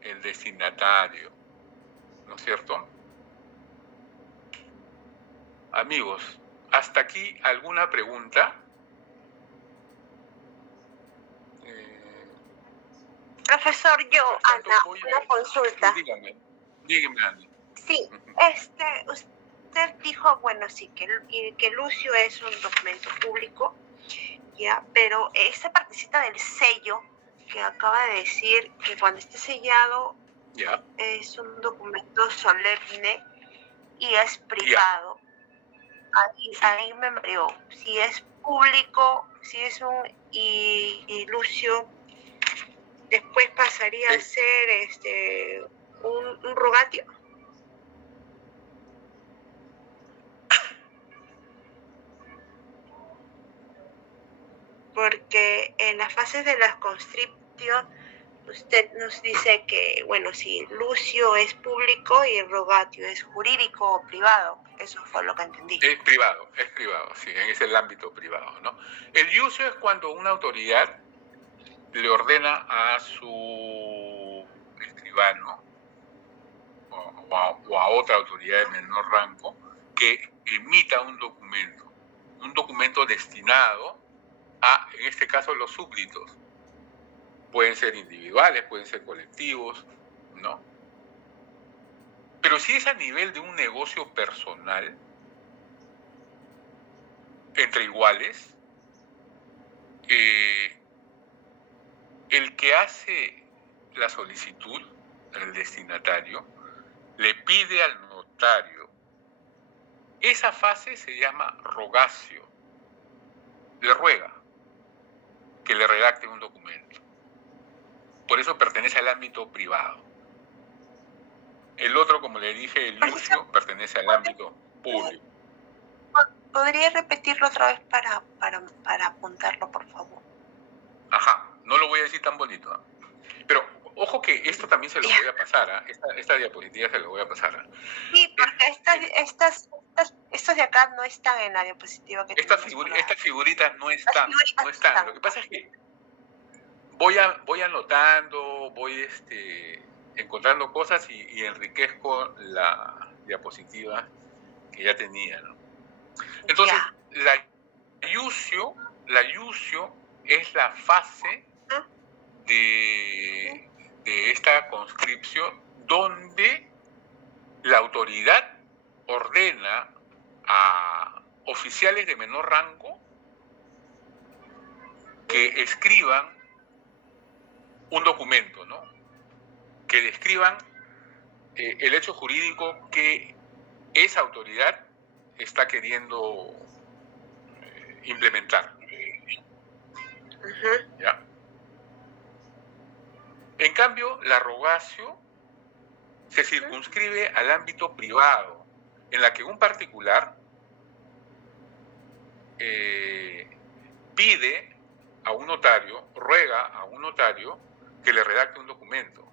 el destinatario, ¿no es cierto? Amigos, ¿hasta aquí alguna pregunta? Profesor, Ana, una consulta. Dígame, Ana. Sí, usted dijo, bueno, sí, que Lucio es un documento público, ya, pero esta partecita del sello que acaba de decir que cuando esté sellado Ya. Es un documento solemne y es privado. Ahí me mareó. Si es público, si es un ilusio, después pasaría a ser un rogatio. Porque en las fases de la conscripción usted nos dice que, bueno, si Lucio es público y el rogatio es jurídico o privado. Eso fue lo que entendí. Es privado, sí, es el ámbito privado, ¿no? El iusio es cuando una autoridad le ordena a su escribano o a otra autoridad de menor rango que emita un documento destinado a, en este caso, los súbditos. Pueden ser individuales, pueden ser colectivos, ¿no? Pero si es a nivel de un negocio personal, entre iguales, el que hace la solicitud, el destinatario, le pide al notario. Esa fase se llama rogacio. Le ruega que le redacte un documento. Por eso pertenece al ámbito privado. El otro, como le dije, el iusio, pertenece al ámbito público. ¿Podría repetirlo otra vez para apuntarlo, por favor? Ajá, no lo voy a decir tan bonito, ¿eh? Pero ojo que esto también se lo voy a pasar, ¿eh? Esta diapositiva se lo voy a pasar, ¿eh? Sí, porque estos de acá no están en la diapositiva que Estas figuritas no están. Lo que pasa es que voy anotando, voy encontrando cosas y enriquezco la diapositiva que ya tenía, ¿no? Entonces, la iusio es la fase de esta conscripción donde la autoridad ordena a oficiales de menor rango que escriban un documento, ¿no? Que describan el hecho jurídico que esa autoridad está queriendo implementar. ¿Ya? En cambio, la rogatio se circunscribe al ámbito privado, en la que un particular pide a un notario, ruega a un notario que le redacte un documento.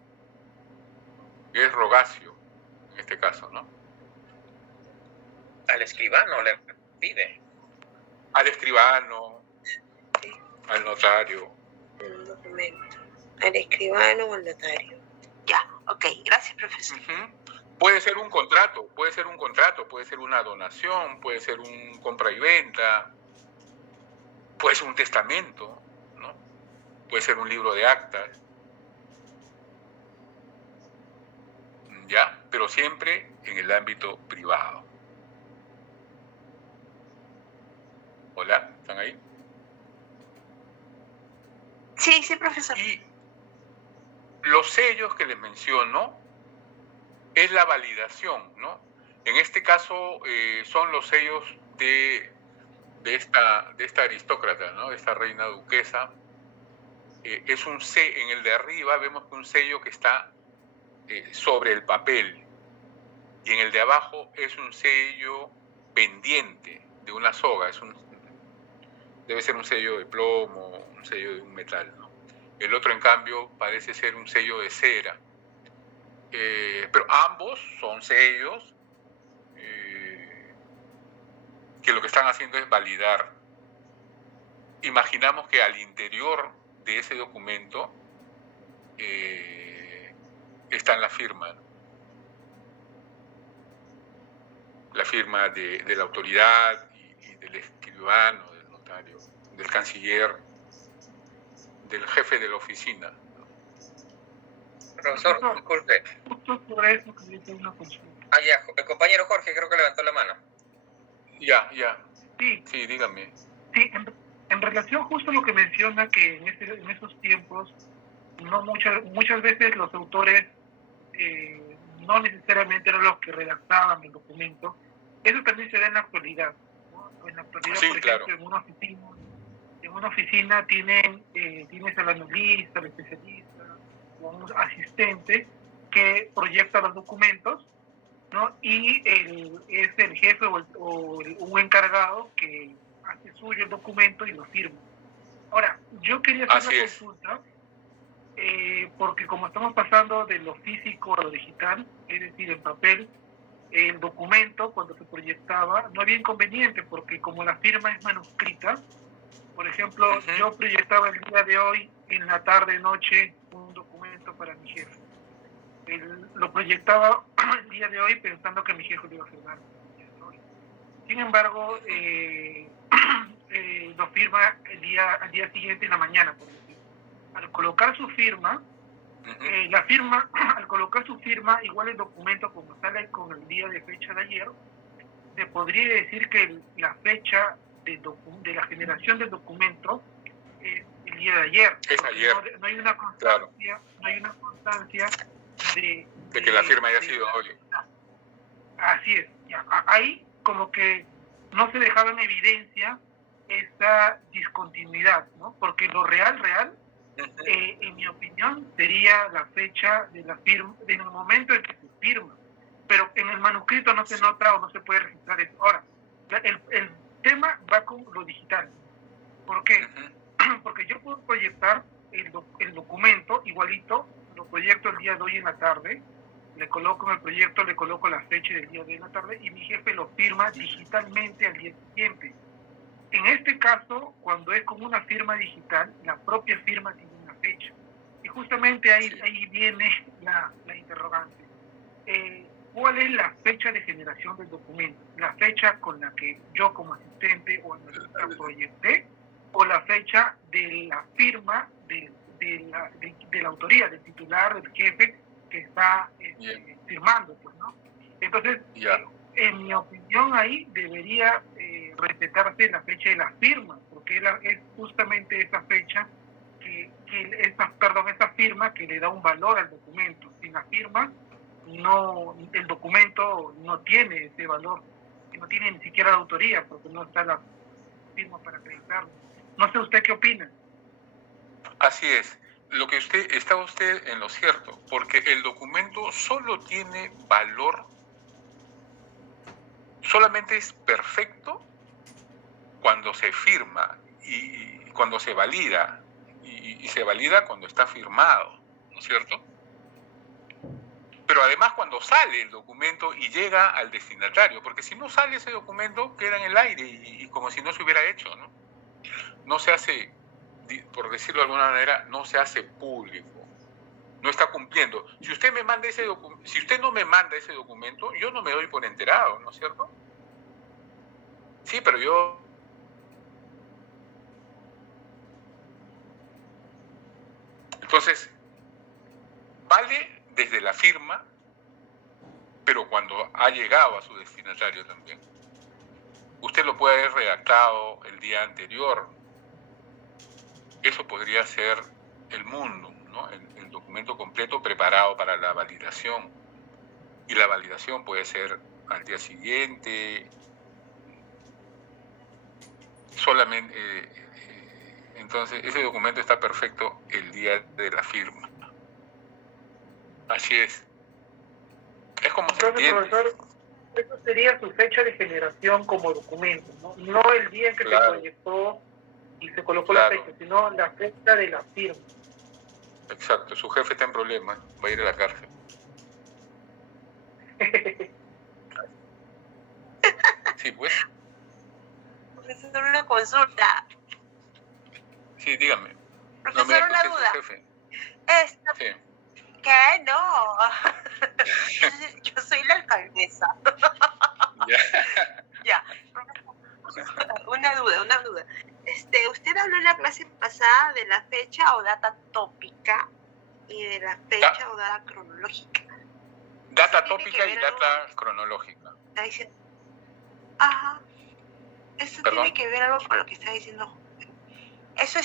Es rogatio, en este caso, ¿no? Al escribano le pide. Al escribano, al notario. Un documento. Al escribano o al notario. Ya, ok. Gracias, profesor. Puede ser un contrato, puede ser una donación, puede ser un compra y venta, puede ser un testamento, ¿no? Puede ser un libro de actas. ¿Ya? Pero siempre en el ámbito privado. Hola, ¿están ahí? Sí, profesor. Y los sellos que les menciono es la validación, ¿no? En este caso son los sellos de esta aristócrata, ¿no? De esta reina duquesa. Es un sello, en el de arriba vemos que un sello que está sobre el papel, y en el de abajo es un sello pendiente de una soga, debe ser un sello de plomo, un sello de un metal, ¿no? El otro, en cambio, parece ser un sello de cera. Pero ambos son sellos que lo que están haciendo es validar. Imaginamos que al interior de ese documento está la firma, ¿no? La firma de la autoridad y del escribano, del notario, del canciller, del jefe de la oficina. Profesor, disculpe. Sobre eso que yo tengo una consulta. Ah, ya, el compañero Jorge creo que levantó la mano. Ya. Sí, Dígame. Sí, en relación justo a lo que menciona que en esos tiempos no muchas veces los autores no necesariamente eran los que redactaban el documento. Eso también se da en la actualidad, ¿no? En la actualidad, Sí, por claro. ejemplo, en una oficina tienes al analista, al especialista, o un asistente que proyecta los documentos, ¿no? Y es el jefe un encargado que hace suyo el documento y lo firma. Ahora, yo quería hacer Así una es. consulta, porque como estamos pasando de lo físico a lo digital, es decir, en papel, el documento cuando se proyectaba no había inconveniente, porque como la firma es manuscrita, por ejemplo, Ujú. yo proyectaba el día de hoy, en la tarde, noche, un documento para mi jefe. Lo proyectaba el día de hoy pensando que mi jefe lo iba a firmar el día de hoy. Sin embargo, lo firma al día siguiente en la mañana, por decir. Al colocar su firma, al colocar su firma, igual el documento como sale con el día de fecha de ayer, se podría decir que la fecha de la generación del documento es el día de ayer. Es ayer. No hay una Claro. no hay una constancia de que la firma haya sido hoy. Así es. Ahí como que no se dejaba en evidencia esa discontinuidad, ¿no? Porque lo real, en mi opinión, sería la fecha de la firma, en el momento en que se firma. Pero en el manuscrito no se nota o no se puede registrar eso. Ahora, el tema va con lo digital. ¿Por qué? Porque yo puedo proyectar el documento igualito, lo proyecto el día de hoy en la tarde, le coloco en el proyecto, le coloco la fecha del día de hoy en la tarde y mi jefe lo firma digitalmente al día siguiente. En este caso, cuando es con una firma digital, la propia firma tiene una fecha. Y justamente ahí viene la interrogante. ¿Cuál es la fecha de generación del documento? ¿La fecha con la que yo como asistente o analista proyecté? ¿O la fecha de la firma de la autoría, del titular, del jefe que está firmando? Pues, ¿no? Entonces, en mi opinión, ahí debería respetarse la fecha de la firma, porque es justamente esa fecha esa firma que le da un valor al documento. Sin la firma, el documento no tiene ese valor, no tiene ni siquiera la autoría, porque no está la firma para acreditarlo. No sé usted qué opina. Así es. Está usted en lo cierto, porque el documento solo tiene valor, solamente es perfecto cuando se firma y cuando se valida, y se valida cuando está firmado, ¿no es cierto? Pero además cuando sale el documento y llega al destinatario, porque si no sale ese documento queda en el aire y como si no se hubiera hecho, ¿no? No se hace, por decirlo de alguna manera, no se hace público, no está cumpliendo. Si usted si usted no me manda ese documento, yo no me doy por enterado, ¿no es cierto? Sí, pero yo... Entonces, vale desde la firma, pero cuando ha llegado a su destinatario también. Usted lo puede haber redactado el día anterior. Eso podría ser el mundo, ¿no? El documento completo preparado para la validación. Y la validación puede ser al día siguiente. Solamente, entonces, ese documento está perfecto el día de la firma. Así es. Es como se entiende. Profesor, eso sería su fecha de generación como documento, no el día en que se proyectó y se colocó la fecha, sino la fecha de la firma. Exacto, su jefe está en problemas, va a ir a la cárcel. Sí, pues. Profesor, una consulta. Sí, dígame. Profesor, una duda. Sí. ¿Qué? No. Yo soy la alcaldesa. Ya. Una duda. Usted habló en la clase pasada de la fecha o data tópica y de la fecha o data cronológica. Data tópica y data cronológica. Ajá. Eso tiene que ver algo con lo que está diciendo. ¿Eso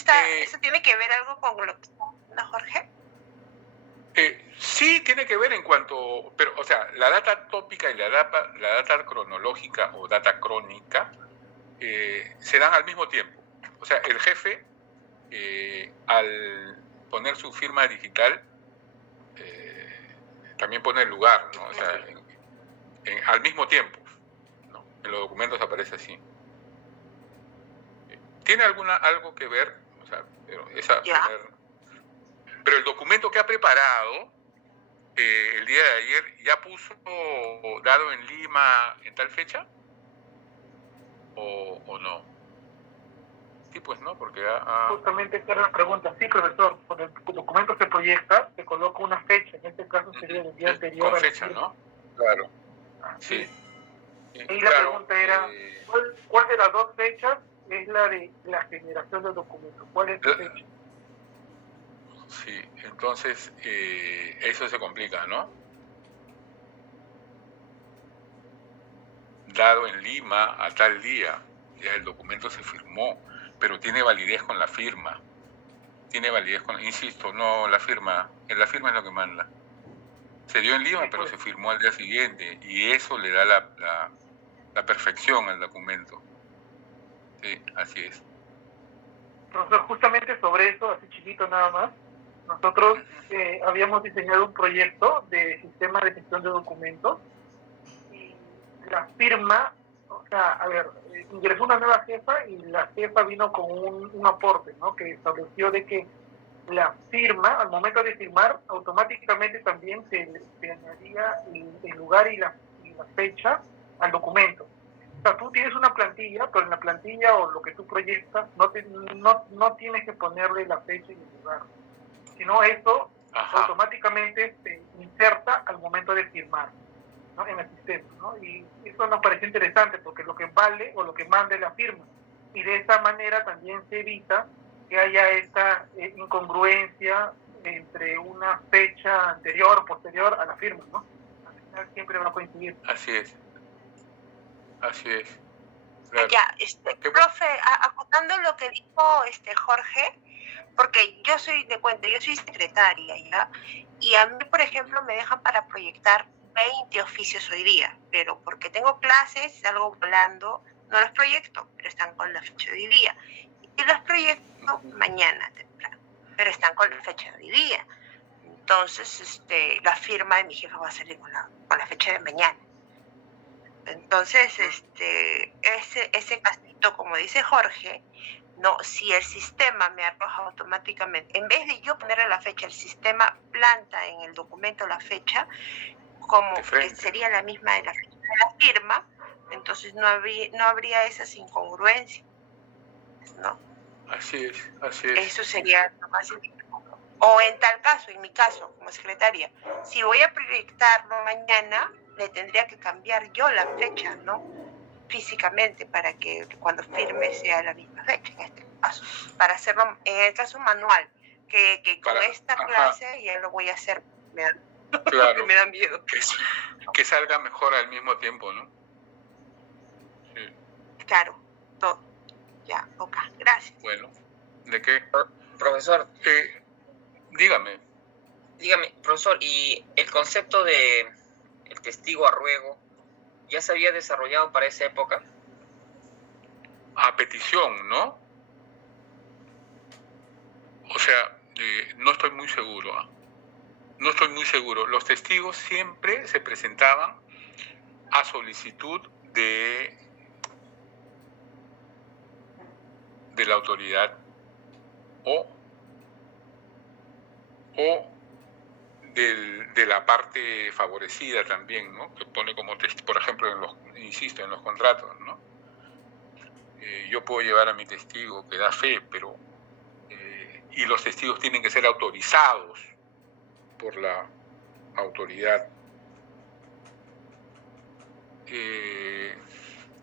tiene que ver algo con lo que está diciendo Jorge? Sí tiene que ver en cuanto, pero, o sea, la data tópica y la data cronológica o data crónica se dan al mismo tiempo. O sea, el jefe, al poner su firma digital, también pone el lugar, ¿no? O sea, al mismo tiempo, ¿no? En los documentos aparece así. ¿Tiene algo que ver? O sea, pero el documento que ha preparado el día de ayer ya puso dado en Lima en tal fecha o no. Sí, pues no, porque justamente esa era la pregunta. Sí, profesor, por el documento se proyecta, se coloca una fecha, en este caso sería el día anterior. Con fecha, ¿no? Claro. Sí. Y la pregunta era, ¿cuál de las dos fechas es la de la generación del documento? ¿Cuál es la fecha? Sí, entonces eso se complica, ¿no? Dado en Lima a tal día, ya el documento se firmó, pero tiene validez con la firma. Tiene validez con, insisto, no la firma es lo que manda. Se dio en Lima, pero se firmó al día siguiente, y eso le da la perfección al documento. Sí, así es. Profesor, justamente sobre eso, así chiquito nada más, nosotros habíamos diseñado un proyecto de sistema de gestión de documentos y la firma, o sea, a ver, ingresó una nueva jefa y la jefa vino con un aporte, ¿no? Que estableció de que la firma, al momento de firmar, automáticamente también se añadía el lugar y la fecha al documento. O sea, tú tienes una plantilla, pero en la plantilla o lo que tú proyectas no tienes que ponerle la fecha y el lugar, sino eso automáticamente se inserta al momento de firmar, ¿no? En el sistema, ¿no? Y eso nos pareció interesante porque lo que vale o lo que manda es la firma, y de esa manera también se evita que haya esta incongruencia entre una fecha anterior o posterior a la firma, ¿no? Al final siempre va a coincidir. Así es. Claro. Ya, profe, acotando lo que dijo Jorge, porque yo soy secretaria, ¿ya? Y a mí, por ejemplo, me dejan para proyectar 20 oficios hoy día, pero porque tengo clases, salgo volando, no los proyecto, pero están con la fecha de hoy día. Y los proyecto mañana temprano, pero están con la fecha de hoy día. Entonces, la firma de mi jefa va a salir con la fecha de mañana. Entonces, ese castito, como dice Jorge, no, si el sistema me arroja automáticamente, en vez de yo ponerle la fecha, el sistema planta en el documento la fecha, como que sería la misma de la fecha de la firma, entonces no habría esas incongruencias, ¿no? Así es. Eso sería lo más importante. O en tal caso, en mi caso, como secretaria, si voy a proyectarlo mañana, le tendría que cambiar yo la fecha, ¿no? Físicamente, para que cuando firme sea la misma fecha, en este caso. Para hacerlo, en el caso manual, que con esta clase ya lo voy a hacer. Claro. Me da miedo. Que salga mejor al mismo tiempo, ¿no? Sí. Claro, todo. Ya, ok, gracias. Bueno, ¿de qué? Profesor. Dígame, profesor, ¿y el concepto de el testigo a ruego ya se había desarrollado para esa época? A petición, ¿no? O sea, no estoy muy seguro. No estoy muy seguro. Los testigos siempre se presentaban a solicitud de la autoridad o de la parte favorecida también, ¿no? Que pone como por ejemplo, en los contratos, ¿no? Yo puedo llevar a mi testigo que da fe, pero y los testigos tienen que ser autorizados por la autoridad.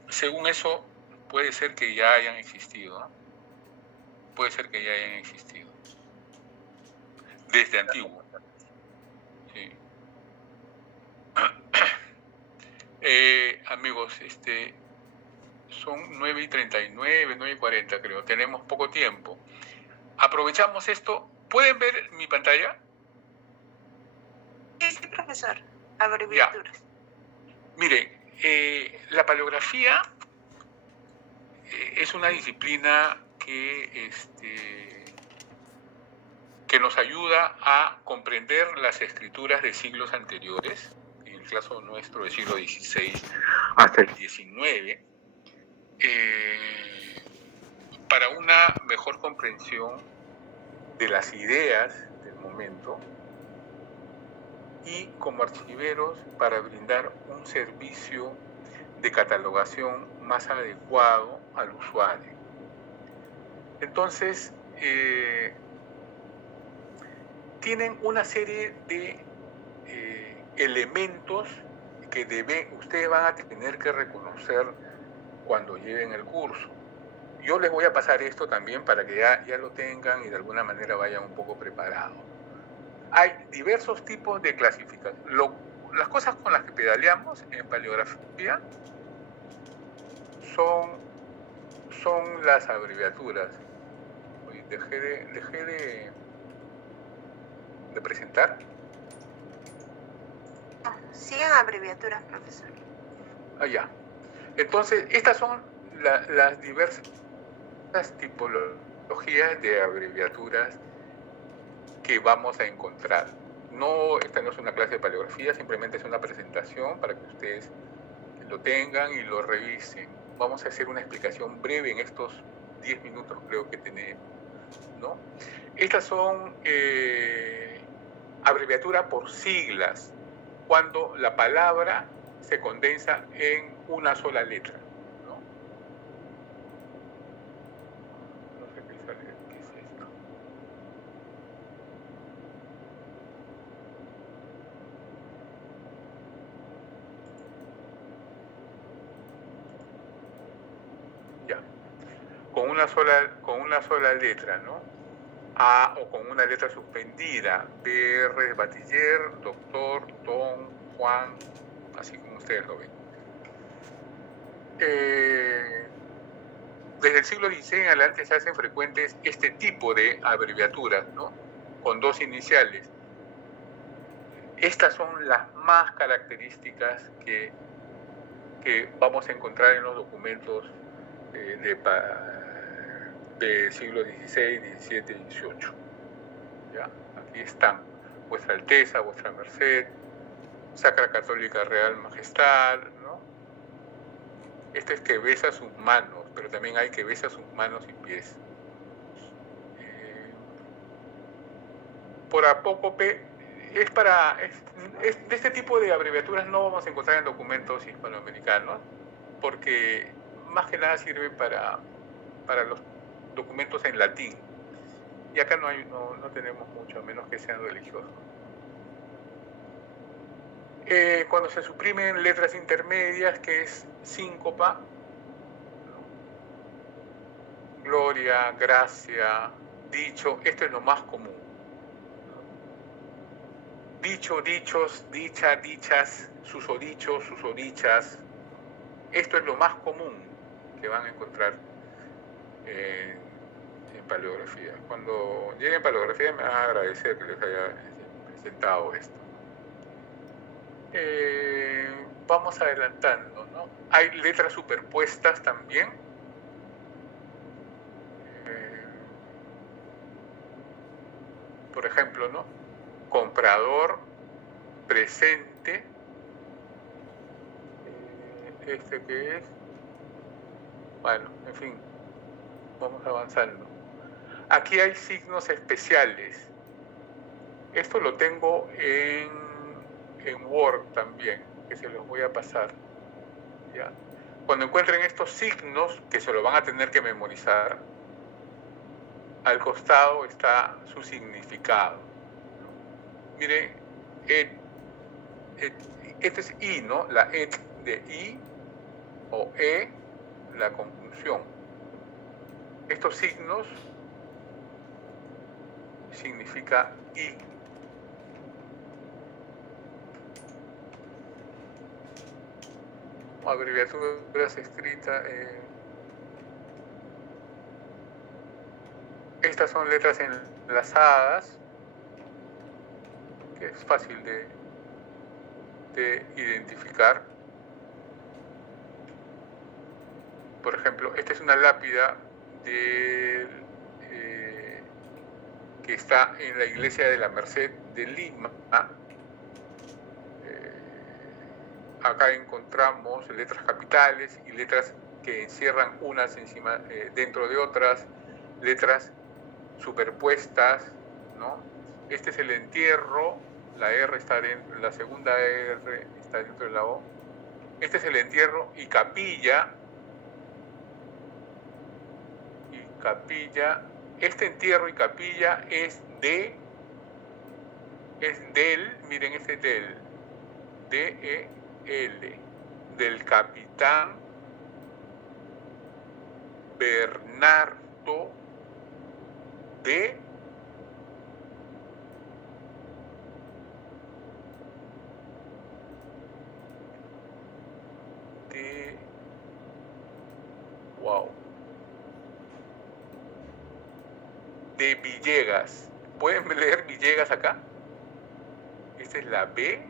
Según eso, puede ser que ya hayan existido, ¿no? Puede ser que ya hayan existido. Desde antiguo. Sí. Amigos, son 9:39, 9:40 creo. Tenemos poco tiempo. Aprovechamos esto. ¿Pueden ver mi pantalla? Sí, profesor. Abreviaturas. Mire, la paleografía es una disciplina que nos ayuda a comprender las escrituras de siglos anteriores, en el caso nuestro del siglo XVI hasta el XIX, para una mejor comprensión de las ideas del momento y como archiveros para brindar un servicio de catalogación más adecuado al usuario. Entonces, tienen una serie de elementos que ustedes van a tener que reconocer cuando lleven el curso. Yo les voy a pasar esto también para que ya lo tengan y de alguna manera vayan un poco preparados. Hay diversos tipos de clasificación. Las cosas con las que pedaleamos en paleografía son las abreviaturas. Uy, dejé de presentar. Sigan abreviaturas, profesor. Ya. Entonces, estas son las diversas tipologías de abreviaturas que vamos a encontrar. Esta no es una clase de paleografía, simplemente es una presentación para que ustedes lo tengan y lo revisen. Vamos a hacer una explicación breve en estos 10 minutos creo que tenemos, ¿no? Estas son abreviaturas por siglas, cuando la palabra se condensa en una sola letra, ¿no? No sé qué es esto. Ya. Con una sola letra, ¿no? A o con una letra suspendida, BR, Batiller, doctor, Don, Juan, así como ustedes lo ven. Desde el siglo XVI en adelante se hacen frecuentes este tipo de abreviaturas, ¿no? Con dos iniciales. Estas son las más características que vamos a encontrar en los documentos del siglo XVI, XVII y XVIII. ¿Ya? Aquí están: Vuestra Alteza, Vuestra Merced, Sacra Católica Real Majestad, ¿no? Este es que besa sus manos, pero también hay que besa sus manos y pies. Por apócope de este tipo de abreviaturas no vamos a encontrar en documentos hispanoamericanos, porque más que nada sirve para los documentos en latín. Y acá no tenemos mucho, a menos que sean religiosos. Cuando se suprimen letras intermedias, que es síncopa, gloria, gracia, dicho, esto es lo más común. Dicho, dichos, dicha, dichas, susodichos, susodichas, esto es lo más común que van a encontrar en paleografía. Cuando lleguen paleografía me van a agradecer que les haya presentado esto. Vamos adelantando, ¿no? Hay letras superpuestas también. Por ejemplo, ¿no? Comprador, presente. ¿Este qué es? Bueno, en fin, vamos avanzando. Aquí hay signos especiales. Esto lo tengo en Word también, que se los voy a pasar. ¿Ya? Cuando encuentren estos signos, que se lo van a tener que memorizar, al costado está su significado. Miren, este es I, ¿no? La et de I o E, la conjunción. Estos signos significa I. Abreviaturas escritas. Estas son letras enlazadas, que es fácil de importante identificar. Por ejemplo, esta es una lápida que está en la iglesia de la Merced de Lima. Acá encontramos letras capitales y letras que encierran unas encima, dentro de otras, letras superpuestas, ¿no? Este es el entierro, la R está dentro, la segunda R está dentro de la O. Este es el entierro y capilla. Este entierro y capilla es del, miren, este es D-E-L, del capitán Bernardo de Villegas. ¿Pueden leer Villegas acá? Esta es la B,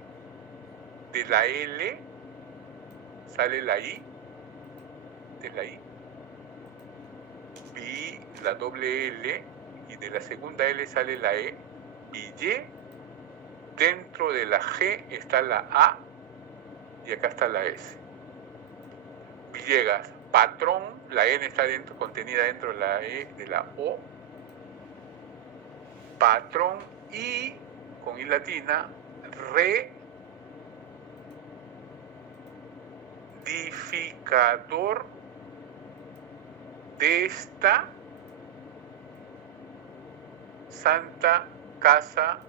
de la L sale la I, esta es la I, la doble L, y de la segunda L sale la E, Ville, dentro de la G está la A, y acá está la S. Villegas, patrón, la N está contenida dentro de la E, de la O, patrón, y con I latina, reedificador de esta santa casa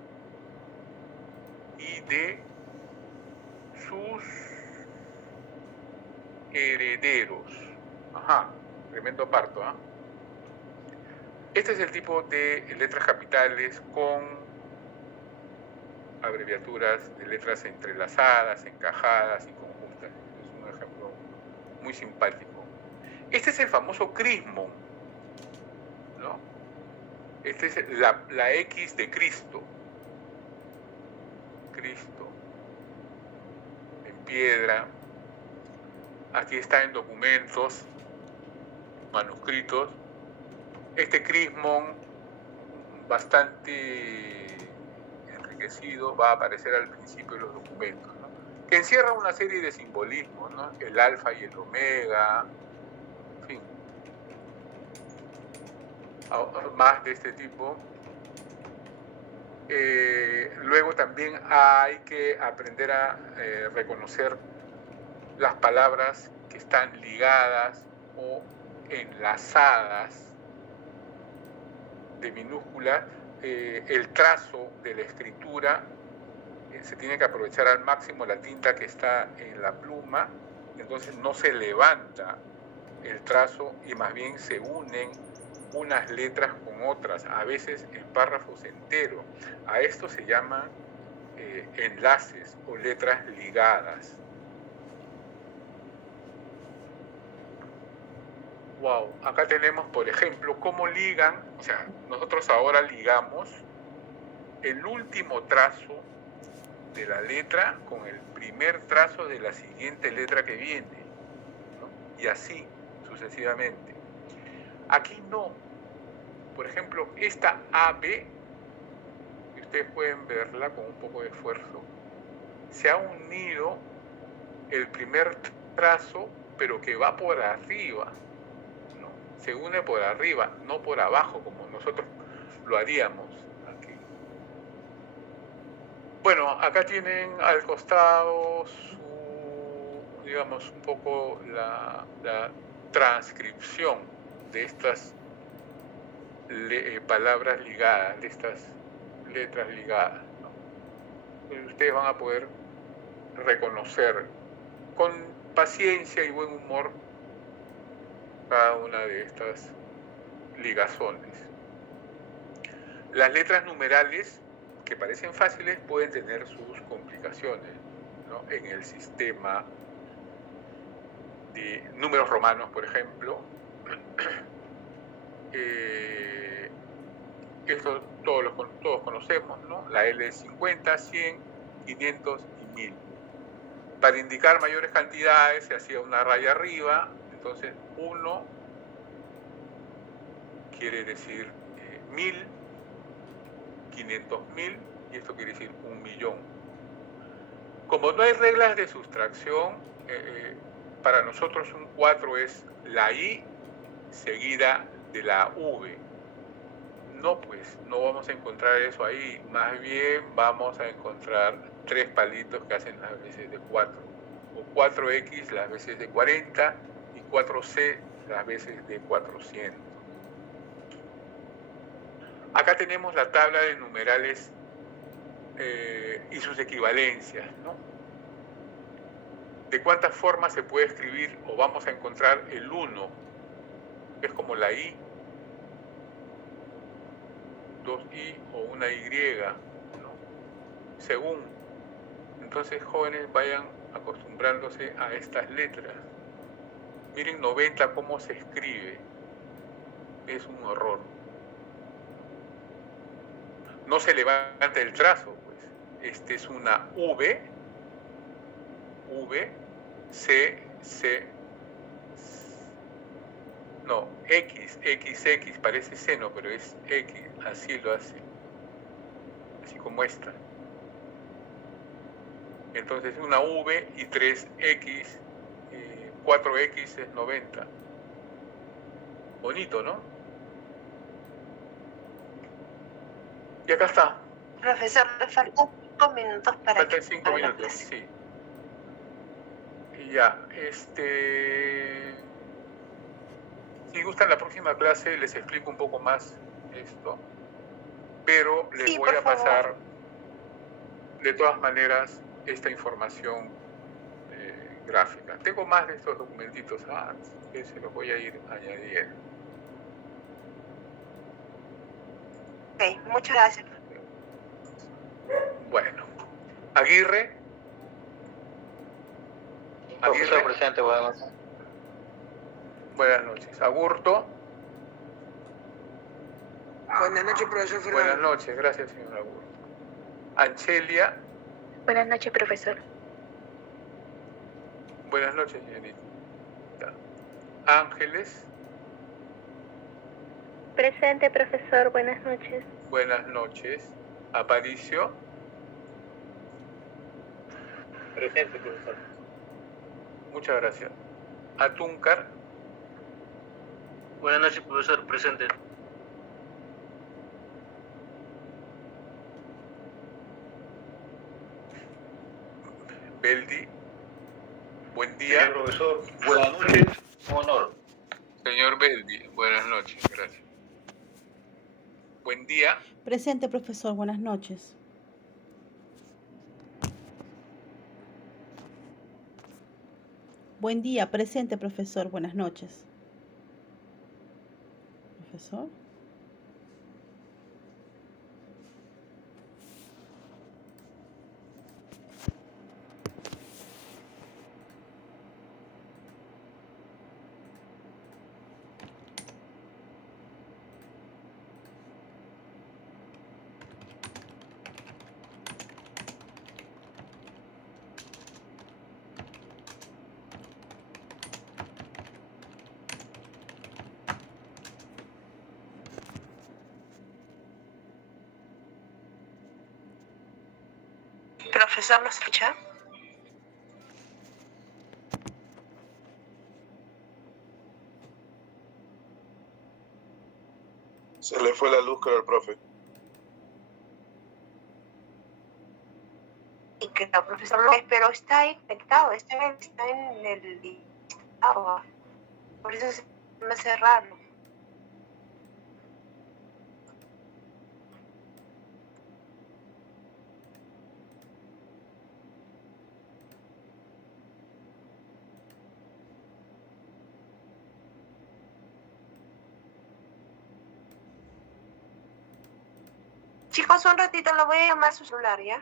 y de sus herederos. Ajá, tremendo parto, ¿ah? Este es el tipo de letras capitales con abreviaturas de letras entrelazadas, encajadas y conjuntas. Es un ejemplo muy simpático. Este es el famoso crismón, ¿no? Esta es la X de Cristo. Cristo. En piedra. Aquí está en documentos, manuscritos. Este crismón bastante enriquecido va a aparecer al principio de los documentos, ¿no? Que encierra una serie de simbolismos, ¿no? El alfa y el omega, en fin, más de este tipo. Luego también hay que aprender a reconocer las palabras que están ligadas o enlazadas de minúsculas. El trazo de la escritura, se tiene que aprovechar al máximo la tinta que está en la pluma, entonces no se levanta el trazo y más bien se unen unas letras con otras, a veces en párrafos enteros. A esto se llaman enlaces o letras ligadas. Wow, acá tenemos, por ejemplo, cómo ligan, o sea, nosotros ahora ligamos el último trazo de la letra con el primer trazo de la siguiente letra que viene, ¿no? Y así sucesivamente. Aquí no. Por ejemplo, esta AB, que ustedes pueden verla con un poco de esfuerzo, se ha unido el primer trazo, pero que va por arriba. Se une por arriba, no por abajo, como nosotros lo haríamos aquí. Bueno, acá tienen al costado digamos, un poco la transcripción de estas palabras ligadas, de estas letras ligadas, ¿no? Ustedes van a poder reconocer con paciencia y buen humor cada una de estas ligazones. Las letras numerales, que parecen fáciles, pueden tener sus complicaciones, ¿no? En el sistema de números romanos, por ejemplo. Esto todos conocemos, ¿no? La L es 50, 100, 500 y 1000. Para indicar mayores cantidades se hacía una raya arriba, entonces 1 quiere decir 1000, 500.000, y esto quiere decir 1.000.000. Como no hay reglas de sustracción, para nosotros un 4 es la I seguida de la V. No, pues, no vamos a encontrar eso ahí. Más bien vamos a encontrar 3 palitos que hacen las veces de 4. O 4X las veces de 40 y 4C las veces de 400. Acá tenemos la tabla de numerales y sus equivalencias, ¿no? ¿De cuántas formas se puede escribir o vamos a encontrar el 1? Es como la I, 2I o una Y, ¿no? Según. Entonces, jóvenes, vayan acostumbrándose a estas letras. Miren 90 cómo se escribe. Es un horror. No se levanta el trazo, pues. Este es una V, C, no, X, parece seno, pero es X, así lo hace. Así como esta. Entonces una V y 3X, 4X es 90. Bonito, ¿no? Y acá está. Profesor, le faltan 5 minutos para Faltan 5 minutos, sí. Y ya, si gustan la próxima clase les explico un poco más esto, pero les voy a pasar de todas maneras esta información gráfica. Tengo más de estos documentitos que se los voy a ir añadiendo. Ok, muchas gracias. Bueno, Aguirre. Profesor presente, Buenas noches. Aburto. Buenas noches, profesor Fernando. Buenas noches, gracias, señor Aburto. Anchelia. Buenas noches, profesor. Buenas noches, señorita. Ángeles. Presente, profesor. Buenas noches. Buenas noches. Aparicio. Presente, profesor. Muchas gracias. Atúncar. Buenas noches, profesor. Presente. Beldi. Buen día. Señor profesor, buenas noches. Un honor. Señor Beldi, buenas noches. Gracias. Buen día. Presente, profesor. Buenas noches. Buen día. Presente, profesor. Buenas noches. Profesor. Profesor, ¿nos escucha? Se le fue la luz, creo, al profe. Y que el profesor lo pero está ahí conectado, está en el listado. Por eso se me hace raro. Chicos, un ratito lo voy a llamar a su celular, ¿ya?